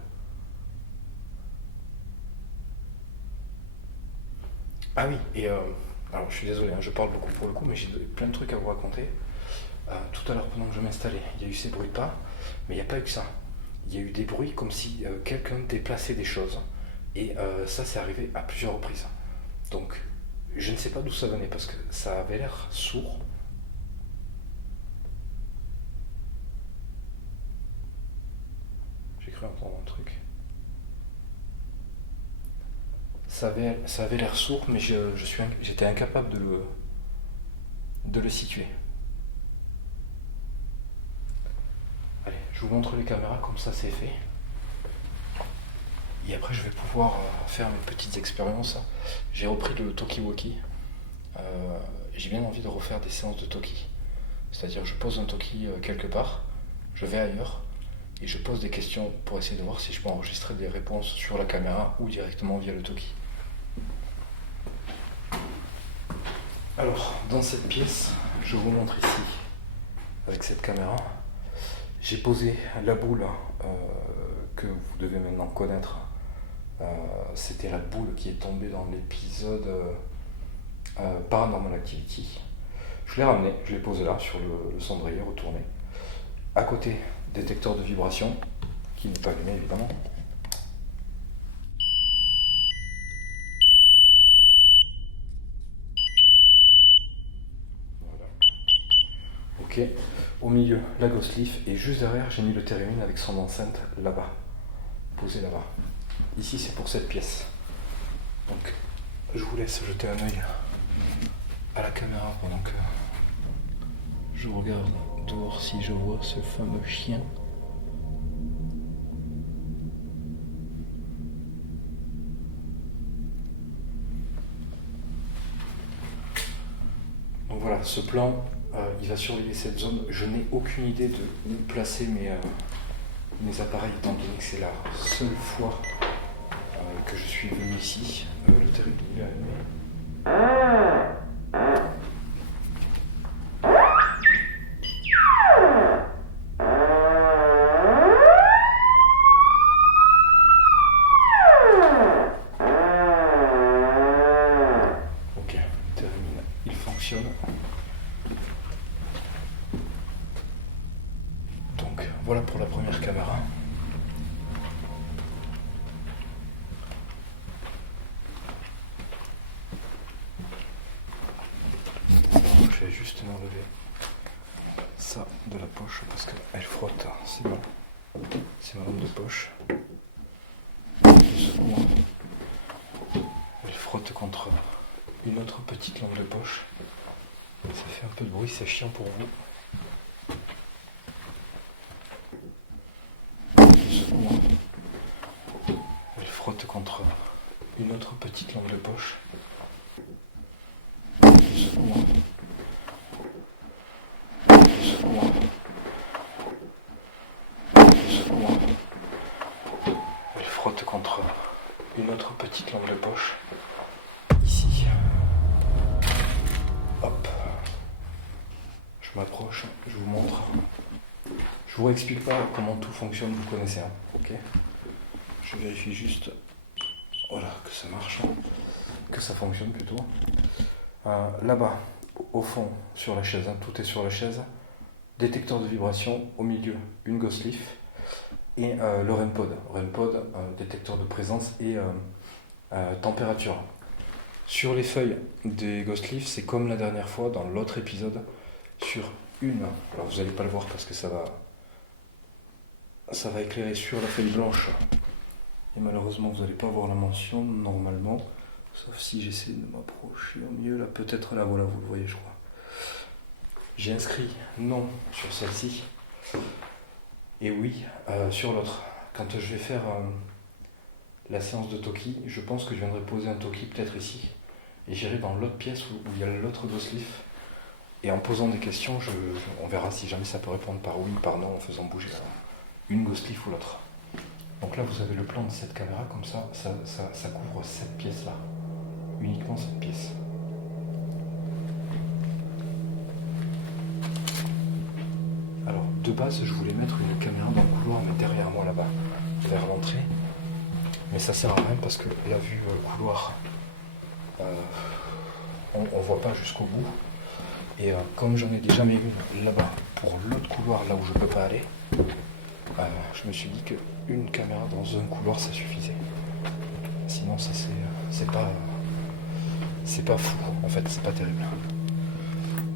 Ah oui, et alors je suis désolé, je parle beaucoup pour le coup, mais j'ai plein de trucs à vous raconter. Tout à l'heure, pendant que je m'installais, il y a eu ces bruits de pas, mais il n'y a pas eu que ça. Il y a eu des bruits comme si quelqu'un déplaçait des choses, et ça c'est arrivé à plusieurs reprises. Donc je ne sais pas d'où ça venait, parce que ça avait l'air sourd. J'ai cru entendre un truc. Ça avait l'air sourd, mais j'étais incapable de le situer. Allez, je vous montre les caméras, comme ça c'est fait. Et après je vais pouvoir faire mes petites expériences. J'ai repris le Talkie-Walkie. J'ai bien envie de refaire des séances de Talkie. C'est-à-dire je pose un Talkie quelque part, je vais ailleurs, et je pose des questions pour essayer de voir si je peux enregistrer des réponses sur la caméra ou directement via le Talkie. Alors, dans cette pièce, je vous montre ici, avec cette caméra, j'ai posé la boule que vous devez maintenant connaître. C'était la boule qui est tombée dans l'épisode Paranormal Activity. Je l'ai ramenée, je l'ai posée là, sur le cendrier retourné. À côté, détecteur de vibration, qui n'est pas allumé évidemment. Ok, au milieu la Ghost Leaf et juste derrière j'ai mis le Theremin avec son enceinte là-bas, posé là-bas. Ici c'est pour cette pièce. Donc je vous laisse jeter un œil à la caméra pendant que je regarde dehors si je vois ce fameux chien. Donc voilà, ce plan il va surveiller cette zone. Je n'ai aucune idée de où placer mes appareils, étant donné que c'est la seule fois que je suis venu ici. Le Theremin est allumé. Ok, le Theremin, il fonctionne. Donc voilà pour la première caméra. Je vais juste m'enlever ça de la poche parce qu'elle frotte, c'est bon. C'est ma lampe de poche. De secours. Elle frotte contre une autre petite lampe de poche. Ça fait un peu de bruit, c'est chiant pour vous. frotte contre une autre petite lampe de poche. Je secoue. Je secoue. Je secoue. Elle frotte contre une autre petite lampe de poche. Ici. Hop. Je m'approche, je vous montre. Je vous explique pas comment tout fonctionne, vous connaissez, hein, ok? Je vérifie juste, voilà, que ça marche, que ça fonctionne plutôt. Là-bas, au fond, sur la chaise, hein, tout est sur la chaise. Détecteur de vibration, au milieu, une ghost leaf et le REM-pod. REM-pod, détecteur de présence et température. Sur les feuilles des ghost leaf, c'est comme la dernière fois dans l'autre épisode, sur une, alors vous n'allez pas le voir parce que ça va éclairer sur la feuille blanche et malheureusement vous n'allez pas voir la mention normalement, sauf si j'essaie de m'approcher au mieux, là peut-être là, voilà, vous le voyez je crois. J'ai inscrit non sur celle-ci et oui sur l'autre. Quand je vais faire la séance de Toki, je pense que je viendrai poser un Toki peut-être ici et j'irai dans l'autre pièce où il y a l'autre ghost leaf. Et en posant des questions, on verra si jamais ça peut répondre par oui, par non, en faisant bouger une ghost leaf ou l'autre. Donc là, vous avez le plan de cette caméra, comme ça couvre cette pièce-là. Uniquement cette pièce. Alors, de base, je voulais mettre une caméra dans le couloir, mais derrière moi là-bas, vers l'entrée. Mais ça sert à rien parce que la vue couloir, on voit pas jusqu'au bout. Et comme j'en ai déjà mis une là-bas pour l'autre couloir, là où je peux pas aller, je me suis dit qu'une caméra dans un couloir ça suffisait. Sinon ça c'est pas fou en fait, c'est pas terrible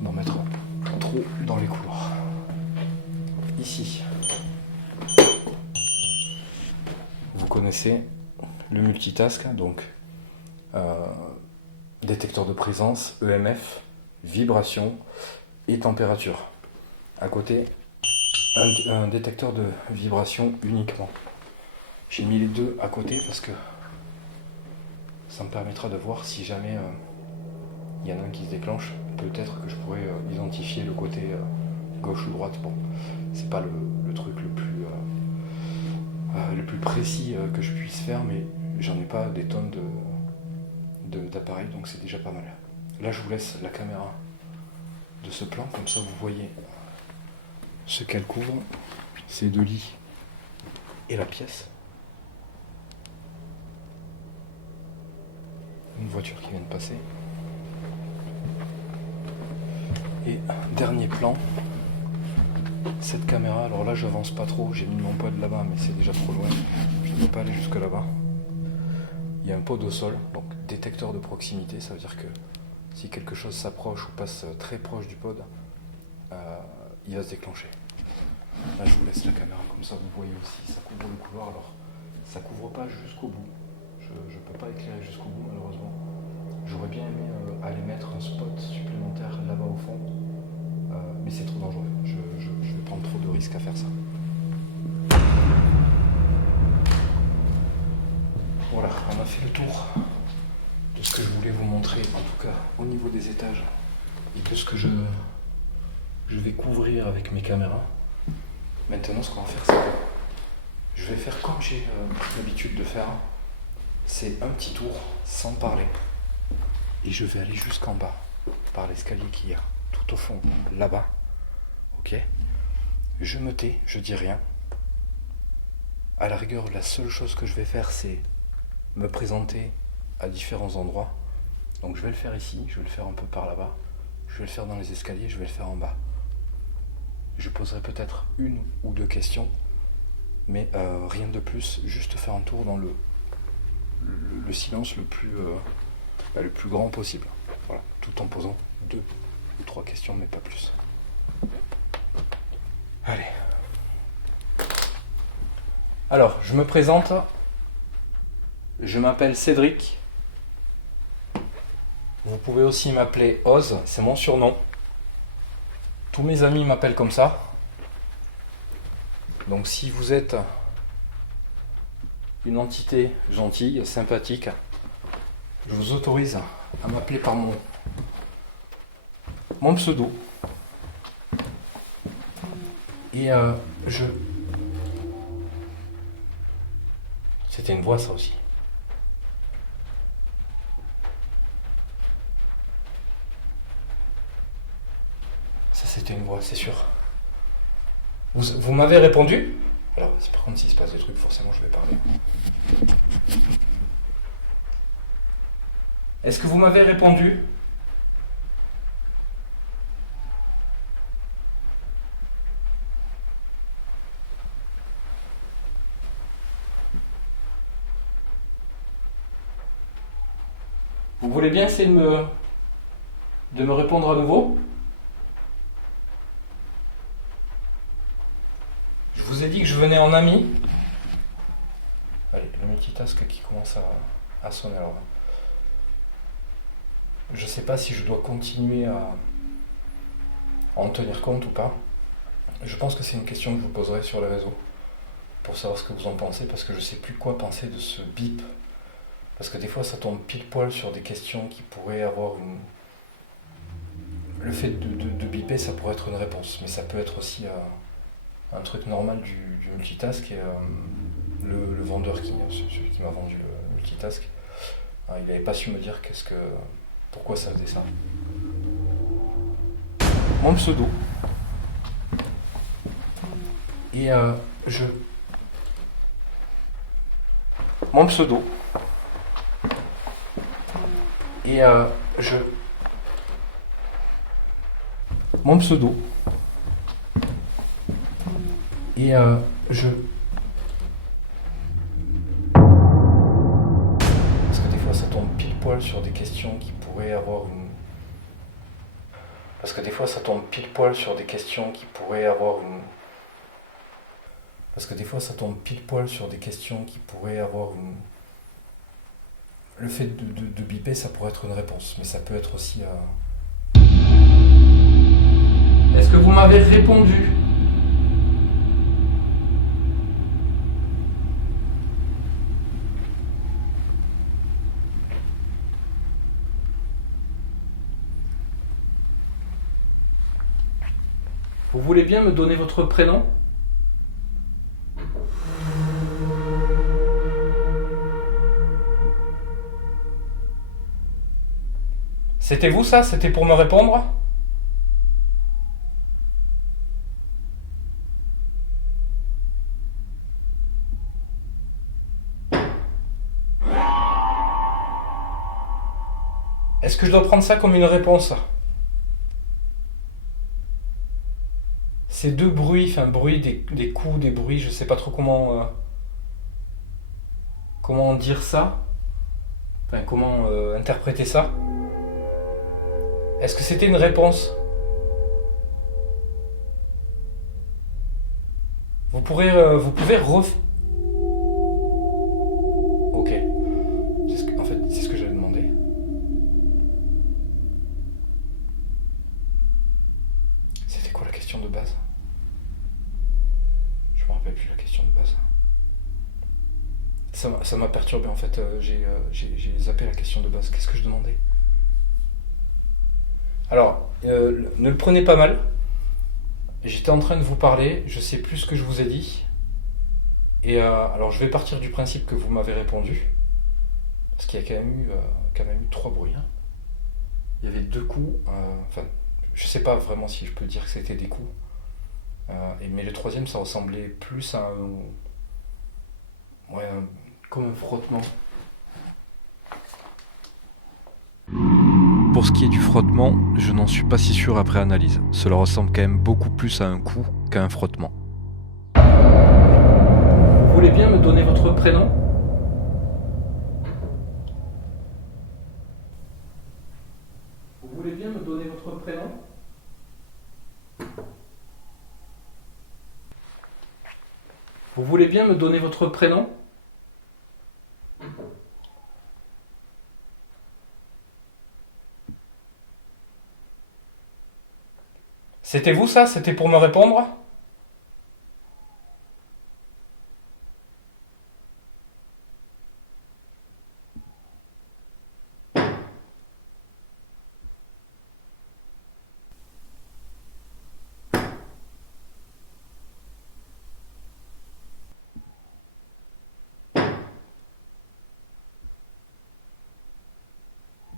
d'en mettre trop dans les couloirs. Ici, vous connaissez le multitask, donc détecteur de présence, EMF, vibration et température. À côté, un détecteur de vibration uniquement. J'ai mis les deux à côté parce que ça me permettra de voir si jamais il y en a un qui se déclenche. Peut-être que je pourrais identifier le côté gauche ou droite. Bon, c'est pas le truc le plus précis que je puisse faire, mais j'en ai pas des tonnes d'appareils, donc c'est déjà pas mal. Là, je vous laisse la caméra de ce plan, comme ça vous voyez ce qu'elle couvre, ces deux lits et la pièce. Une voiture qui vient de passer. Et dernier plan, cette caméra, alors là j'avance pas trop, j'ai mis mon pod là-bas, mais c'est déjà trop loin, je ne peux pas aller jusque là-bas. Il y a un pod au sol, donc détecteur de proximité, ça veut dire que si quelque chose s'approche ou passe très proche du pod, il va se déclencher. Là je vous laisse la caméra comme ça, vous voyez aussi, ça couvre le couloir, alors ça couvre pas jusqu'au bout. Je ne peux pas éclairer jusqu'au bout malheureusement. J'aurais bien aimé aller mettre un spot supplémentaire là-bas au fond, mais c'est trop dangereux. Je vais prendre trop de risques à faire ça. Voilà, on a fait le tour de ce que je voulais vous montrer, en tout cas au niveau des étages, et de ce que je vais couvrir avec mes caméras. Maintenant, ce qu'on va faire, c'est que je vais faire comme j'ai l'habitude de faire. C'est un petit tour sans parler. Et je vais aller jusqu'en bas, par l'escalier qu'il y a tout au fond, là-bas. Ok ? Je me tais, je dis rien. À la rigueur, la seule chose que je vais faire, c'est me présenter à différents endroits. Donc je vais le faire ici, je vais le faire un peu par là-bas, je vais le faire dans les escaliers, je vais le faire en bas. Je poserai peut-être une ou deux questions, mais rien de plus, juste faire un tour dans le silence le plus grand possible. Voilà, tout en posant 2 ou 3 questions, mais pas plus. Allez. Alors, je me présente. Je m'appelle Cédric. Vous pouvez aussi m'appeler Oz, c'est mon surnom. Tous mes amis m'appellent comme ça. Donc si vous êtes une entité gentille, sympathique, je vous autorise à m'appeler par mon pseudo. Et C'était une voix, ça aussi. Ça, c'était une voix, c'est sûr. Vous m'avez répondu? Alors, par contre, s'il se passe des trucs, forcément, je vais parler. Est-ce que vous m'avez répondu? Vous voulez bien essayer de me répondre à nouveau? Je vous ai dit que je venais en ami. Allez, le multitask qui commence à sonner. Alors, je ne sais pas si je dois continuer à en tenir compte ou pas. Je pense que c'est une question que je vous poserai sur les réseaux pour savoir ce que vous en pensez, parce que je ne sais plus quoi penser de ce bip. Parce que des fois, ça tombe pile poil sur des questions qui pourraient avoir une... Le fait de biper, ça pourrait être une réponse, mais ça peut être aussi un truc normal du multitask. Et le vendeur, celui qui m'a vendu le multitask, il n'avait pas su me dire pourquoi ça faisait ça. Mon pseudo. Et Mon pseudo. Et Mon pseudo. Et Parce que des fois ça tombe pile poil sur des questions qui pourraient avoir une... Parce que des fois ça tombe pile poil sur des questions qui pourraient avoir une... Parce que des fois ça tombe pile poil sur des questions qui pourraient avoir une... Le fait de biper, ça pourrait être une réponse, mais ça peut être aussi... Est-ce que vous m'avez répondu? Vous voulez bien me donner votre prénom? C'était vous ça? C'était pour me répondre? Est-ce que je dois prendre ça comme une réponse? Ces deux bruits, des coups, des bruits, je sais pas trop comment dire ça, enfin comment interpréter ça. Est-ce que c'était une réponse? Vous pouvez Ok. En fait, c'est ce que j'avais demandé. C'était quoi la question de base? Je me rappelle plus la question de base. Ça m'a perturbé en fait. J'ai zappé la question de base. Qu'est-ce que je demandais? Alors, ne le prenez pas mal. J'étais en train de vous parler, je sais plus ce que je vous ai dit. Et alors je vais partir du principe que vous m'avez répondu. Parce qu'il y a quand même eu 3 bruits. Hein. Il y avait 2 coups. Enfin, je sais pas vraiment si je peux dire que c'était des coups. Mais le troisième, ça ressemblait plus à comme un frottement. Pour ce qui est du frottement, je n'en suis pas si sûr après analyse. Cela ressemble quand même beaucoup plus à un coup qu'à un frottement. Vous voulez bien me donner votre prénom? Vous voulez bien me donner votre prénom? Vous voulez bien me donner votre prénom? C'était vous ça? C'était pour me répondre?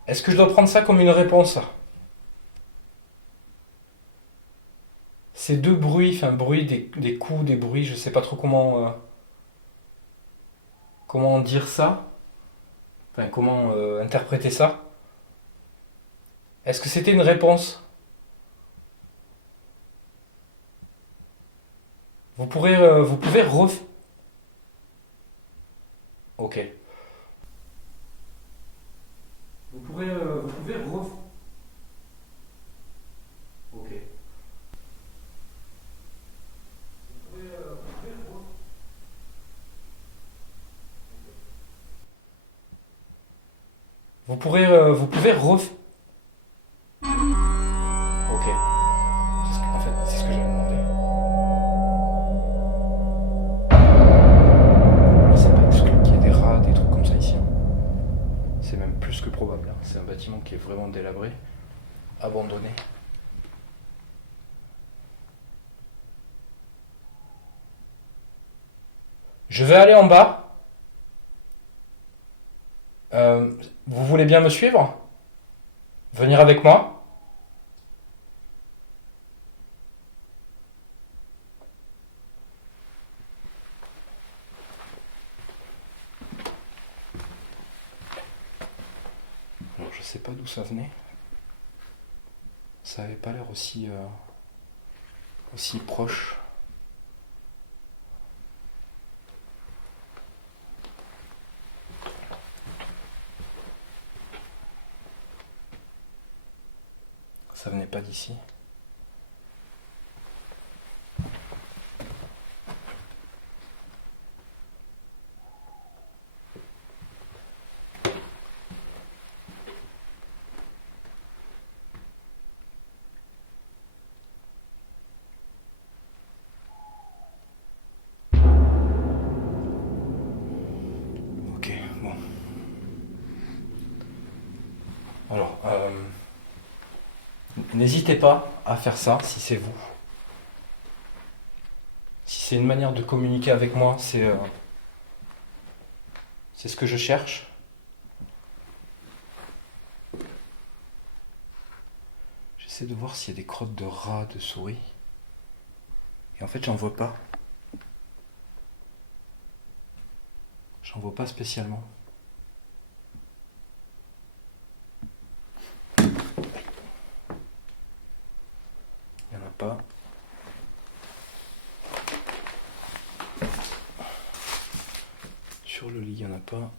Est-ce que je dois prendre ça comme une réponse? Ces deux bruits, enfin bruit, des coups, des bruits, je sais pas trop comment dire ça, enfin comment interpréter ça. Est-ce que c'était une réponse? Vous pouvez ref... Ok. Vous pouvez ref... Ok. Vous pouvez ref... Ok. En fait, c'est ce que j'avais demandé. C'est pas exclu qu'il y ait des rats, des trucs comme ça ici. Hein. C'est même plus que probable. Hein. C'est un bâtiment qui est vraiment délabré, abandonné. Je vais aller en bas. Vous voulez bien me suivre? Venir avec moi? Alors, je sais pas d'où ça venait. Ça avait pas l'air aussi proche. Ça venait pas d'ici. Ok, bon. Alors, n'hésitez pas à faire ça si c'est vous. Si c'est une manière de communiquer avec moi, c'est ce que je cherche. J'essaie de voir s'il y a des crottes de rats, de souris. Et en fait, j'en vois pas. J'en vois pas spécialement. Il n'y en a pas. Sur le lit, il n'y en a pas.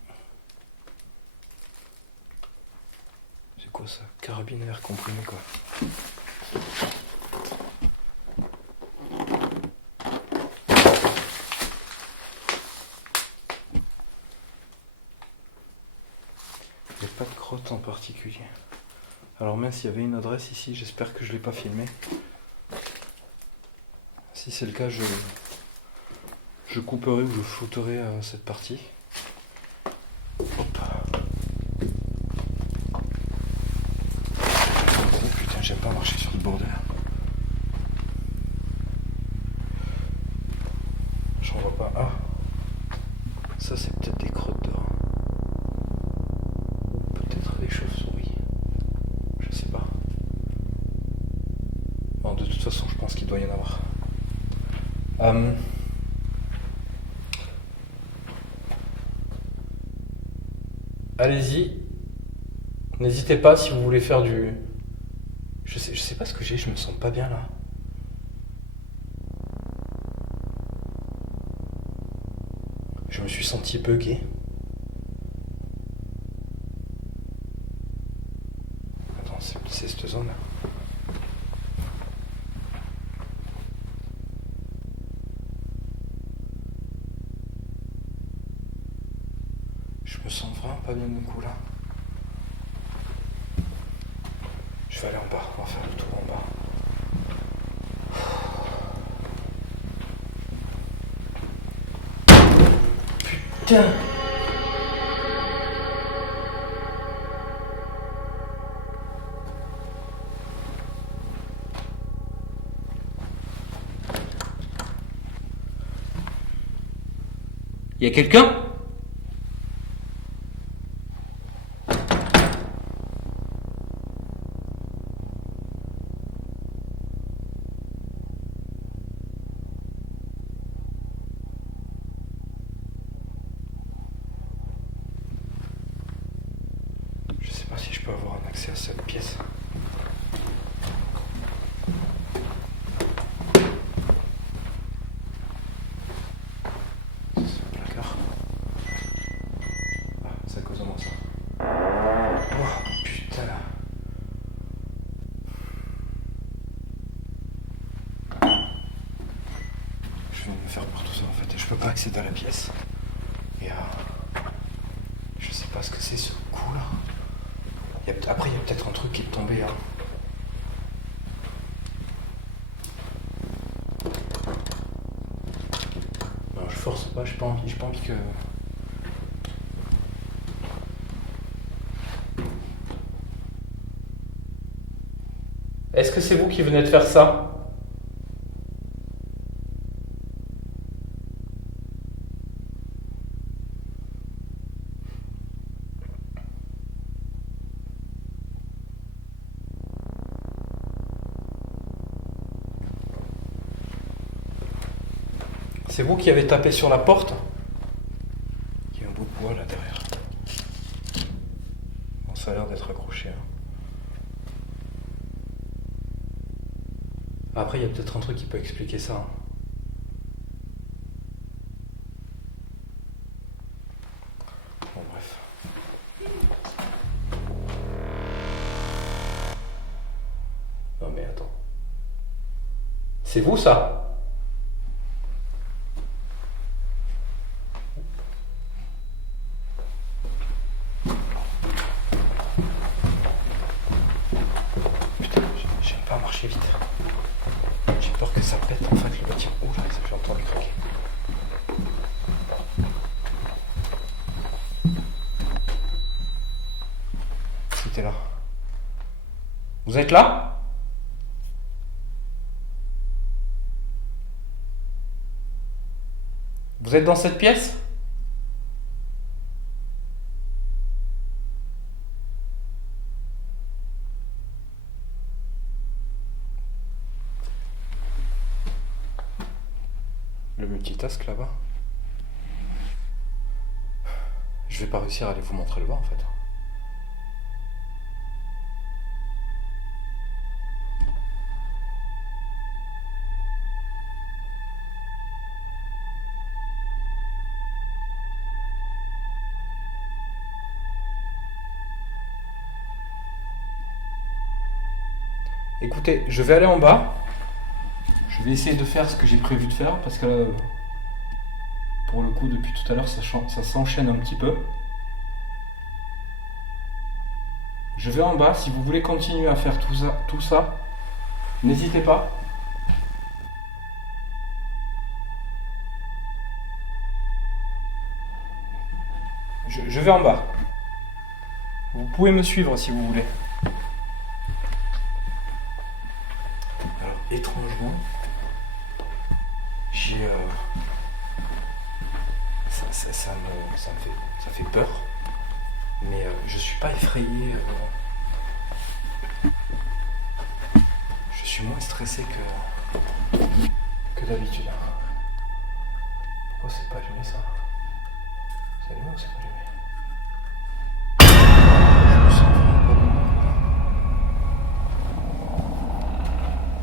C'est quoi ça? Carabine à air comprimé quoi. Il n'y a pas de crotte en particulier. Alors mince, il y avait une adresse ici, j'espère que je ne l'ai pas filmée. Si c'est le cas, je couperai ou je shooterai cette partie. Hop. Oh putain, j'aime pas marcher sur le bordel. J'en vois pas. Ah, ça c'est peut-être des crottes de rats. Peut-être des chauves-souris. Je sais pas. Bon, de toute façon, je pense qu'il doit y en avoir. Allez-y. N'hésitez pas si vous voulez faire du... Je sais pas ce que j'ai, je me sens pas bien là. Je me suis senti bugué. Attends, c'est cette zone là. Je me sens vraiment pas bien du coup là. Je vais aller en bas, on va faire le tour en bas. Putain! Y a quelqu'un? sais pas si je peux avoir un accès à cette pièce. C'est un placard. Ah, c'est à cause de moi ça. Oh putain. Je viens de me faire par tout ça en fait et je peux pas accéder à la pièce. Et je sais pas ce que c'est ce coup là. Après il y a peut-être un truc qui est tombé là. Non, je force pas, j'ai pas envie que... Est-ce que c'est vous qui venez de faire ça ? C'est vous qui avez tapé sur la porte ? Il y a un bout de bois là derrière. Bon, ça a l'air d'être accroché. Hein. Après, il y a peut-être un truc qui peut expliquer ça. Hein. Bon, bref. Non mais attends. C'est vous ça ? J'aime pas marcher vite. J'ai peur que ça pète en fait le bâtiment. Oh là, ça fait entendre craquer. C'était là. Vous êtes là ? Vous êtes dans cette pièce ? Le multitask là-bas. Je vais pas réussir à aller vous montrer le bas en fait. Écoutez, je vais aller en bas. Je vais essayer de faire ce que j'ai prévu de faire parce que pour le coup, depuis tout à l'heure, ça s'enchaîne un petit peu. Je vais en bas. Si vous voulez continuer à faire tout ça, n'hésitez pas. Je vais en bas. Vous pouvez me suivre si vous voulez. Alors, étrangement, j'ai... ça fait peur, mais je suis pas effrayé. Je suis moins stressé que d'habitude. Pourquoi c'est pas allumé ça ? C'est allumé ou c'est pas allumé ? Je me sens vraiment pas bien.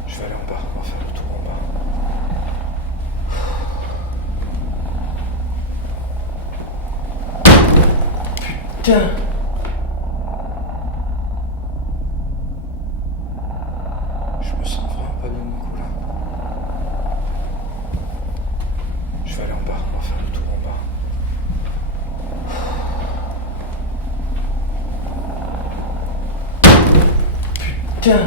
Je vais aller en bas, on va faire le tour en bas. Putain! Je me sens vraiment pas bien du coup là. Je vais aller en bas, on va faire le tour en bas. Putain!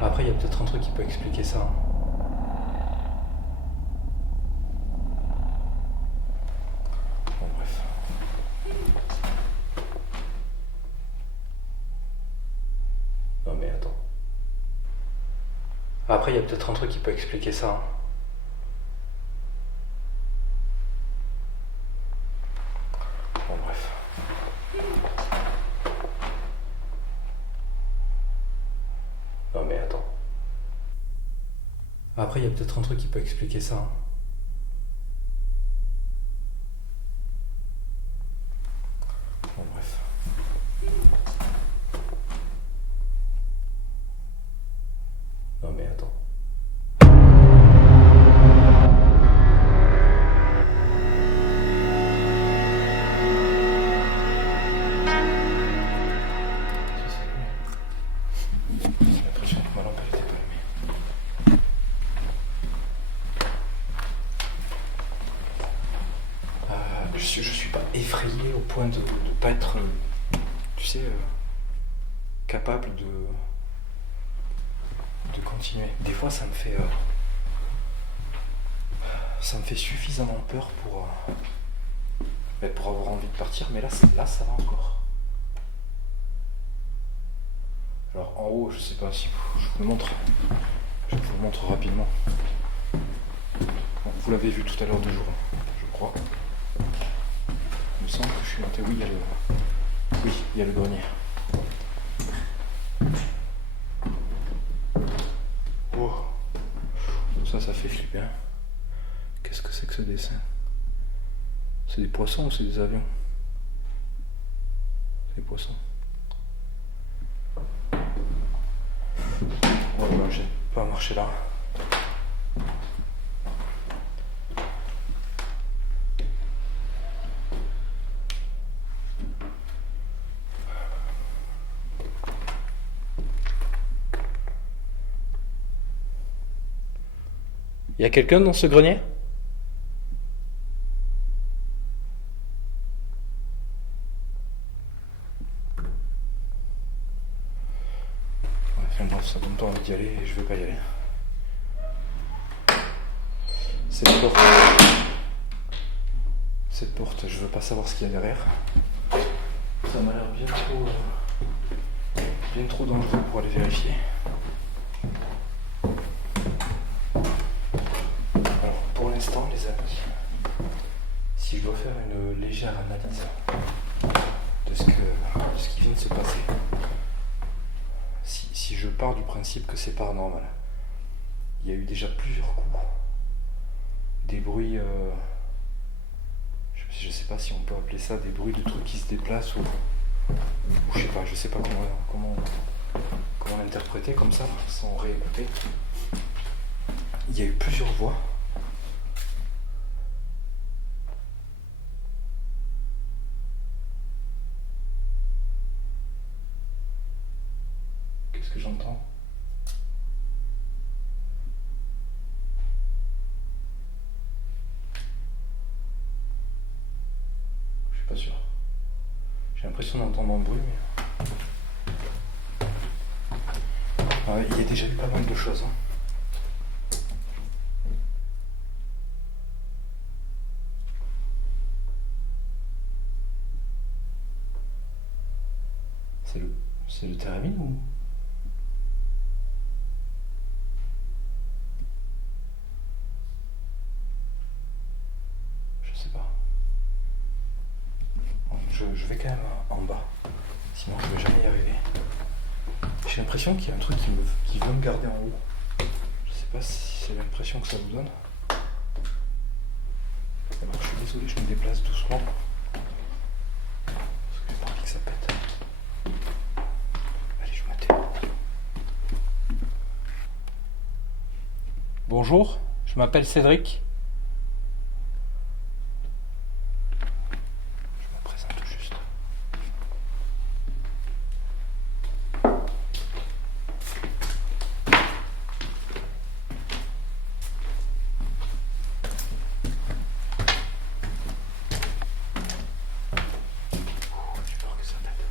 Après, il y a peut-être un truc qui peut expliquer ça. Hein. Bon, bref. Non, mais attends. Après, il y a peut-être un truc qui peut expliquer ça. Hein. Bon, bref. Non, mais attends. Après, il y a peut-être un truc qui peut expliquer ça. Hein. Bon, bref. Non, mais attends. J'ai l'impression que ma lampe elle était pas allumée. Je suis pas effrayé au point de pas être, tu sais, capable de continuer. Des fois, ça me fait suffisamment peur pour avoir envie de partir, mais là ça va encore. Alors en haut, je sais pas si je vous le montre. Je vous le montre rapidement. Bon, vous l'avez vu tout à l'heure de jour, je crois. Il me semble que je suis monté. Oui, il y a le grenier. Oh, ça fait flipper. Hein. Qu'est-ce que c'est que ce dessin? C'est des poissons ou c'est des avions? C'est des poissons. Ouais, j'ai pas marché là. Il y a quelqu'un dans ce grenier? Enfin bref, ça donne pas envie d'y aller et je vais pas y aller. Cette porte, je veux pas savoir ce qu'il y a derrière. Ça m'a l'air bien trop dangereux pour aller vérifier. Alors pour l'instant les amis, si je dois faire une légère analyse de ce qui vient de se passer, si je pars du principe que c'est paranormal, il y a eu déjà plusieurs coups, des bruits, je sais pas si on peut appeler ça des bruits de trucs qui se déplacent ou je sais pas comment l'interpréter comme ça, sans réécouter. Il y a eu plusieurs voix. Qu'est-ce que j'entends? Je suis pas sûr. J'ai l'impression d'entendre un bruit, mais... il y a déjà eu pas mal de choses. Hein. C'est le Térémine ou... Je sais pas. Bon, je vais quand même en bas. Sinon je vais jamais y arriver. J'ai l'impression qu'il y a un truc qui veut me garder en haut. Je sais pas si c'est l'impression que ça vous donne. Alors je suis désolé, je me déplace doucement. Parce que j'ai pas envie que ça pète. Allez, je me tais. Bonjour, je m'appelle Cédric. Je me présente juste. J'ai peur que ça pète.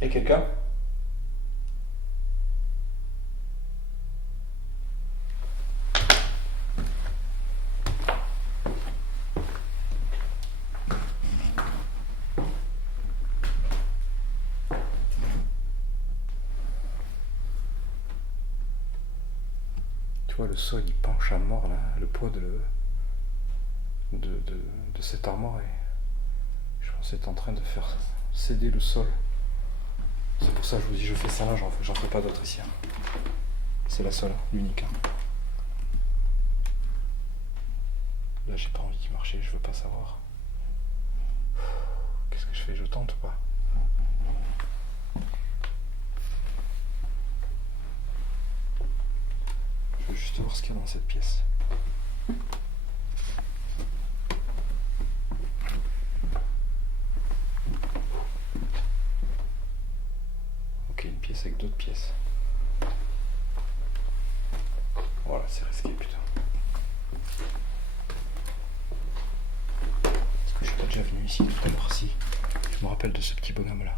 Y'a quelqu'un? Tu vois, le sol il penche à mort là, le poids de cette armoire et je pense que c'est en train de faire céder le sol C'est pour ça que je vous dis, je fais ça là, j'en fais pas d'autres ici. Hein. C'est la seule, l'unique. Hein. Là, j'ai pas envie d'y marcher, je veux pas savoir. Qu'est-ce que je fais? Je tente ou pas? Je veux juste voir ce qu'il y a dans cette pièce. Ok, une pièce avec d'autres pièces. Voilà, c'est risqué, putain. Est-ce que je suis pas déjà venu ici tout à l'heure? Si. Je me rappelle de ce petit bonhomme là.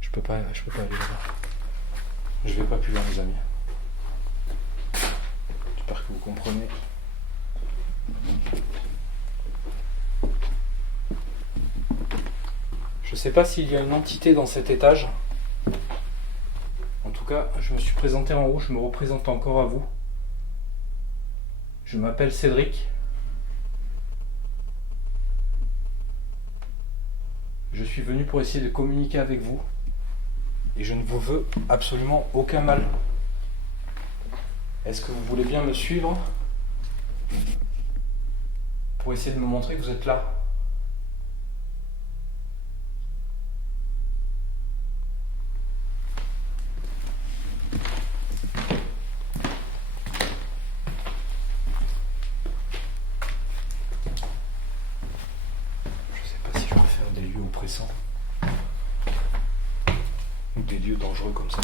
Je peux pas aller là-bas. Je vais pas plus loin, les amis. J'espère que vous comprenez. Je sais pas s'il y a une entité dans cet étage. En tout cas, je me suis présenté en haut, je me représente encore à vous. Je m'appelle Cédric. Je suis venu pour essayer de communiquer avec vous. Et je ne vous veux absolument aucun mal. Est-ce que vous voulez bien me suivre pour essayer de me montrer que vous êtes là? Je sais pas si je préfère des lieux oppressants ou des lieux dangereux comme ça.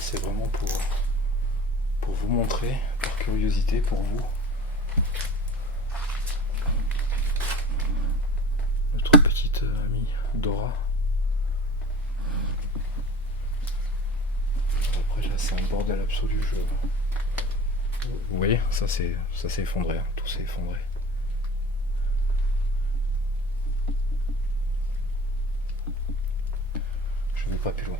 C'est vraiment pour vous montrer, par curiosité, pour vous. Notre petite amie Dora. Après là c'est un bordel absolu. Vous voyez, ça s'est effondré, hein. Tout s'est effondré. Je ne vais pas plus loin.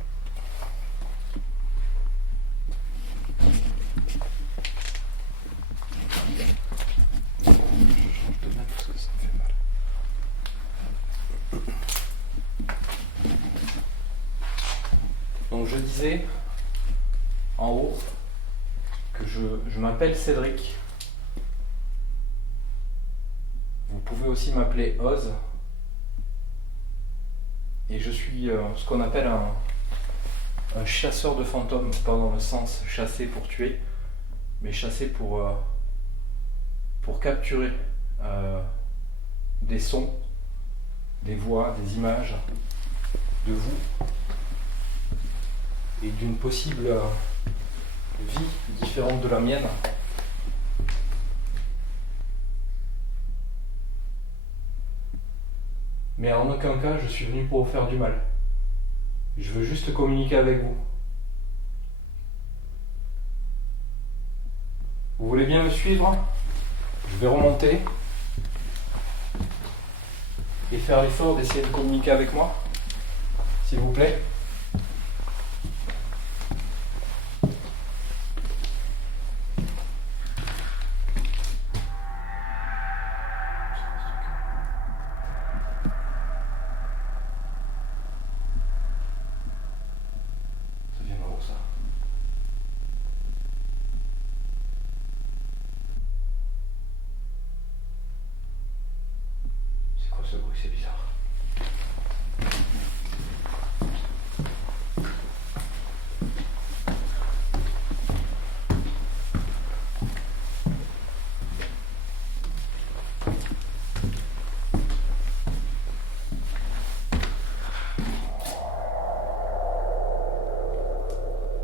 Donc je disais en haut que je m'appelle Cédric. Vous pouvez aussi m'appeler Oz. Et je suis ce qu'on appelle un chasseur de fantômes, pas dans le sens chasser pour tuer, mais chasser pour capturer des sons, des voix, des images de vous et d'une possible vie différente de la mienne. Mais en aucun cas je suis venu pour vous faire du mal. Je veux juste communiquer avec vous. Vous voulez bien me suivre? Je vais remonter et faire l'effort d'essayer de communiquer avec moi, s'il vous plaît. Ça vient d'en haut, ça. C'est quoi ce bruit? C'est bizarre.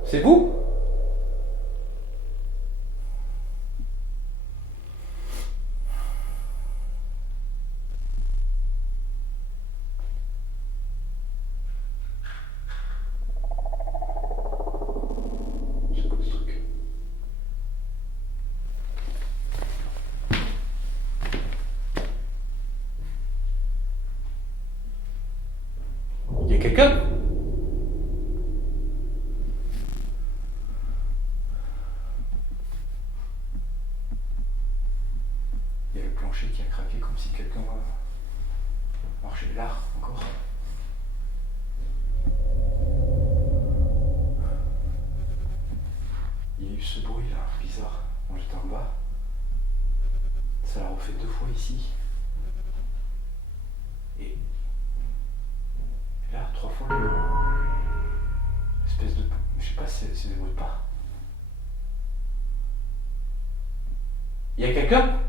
C'est vous? C'est quoi ce truc? quelqu'un? Il y a le plancher qui a craqué comme si quelqu'un marchait là encore. Il y a eu ce bruit là, bizarre. Moi j'étais en bas. Ça l'a refait 2 fois ici. Et là, 3 fois espèce de. Je sais pas si c'est des bruits de pas. Il y a quelqu'un?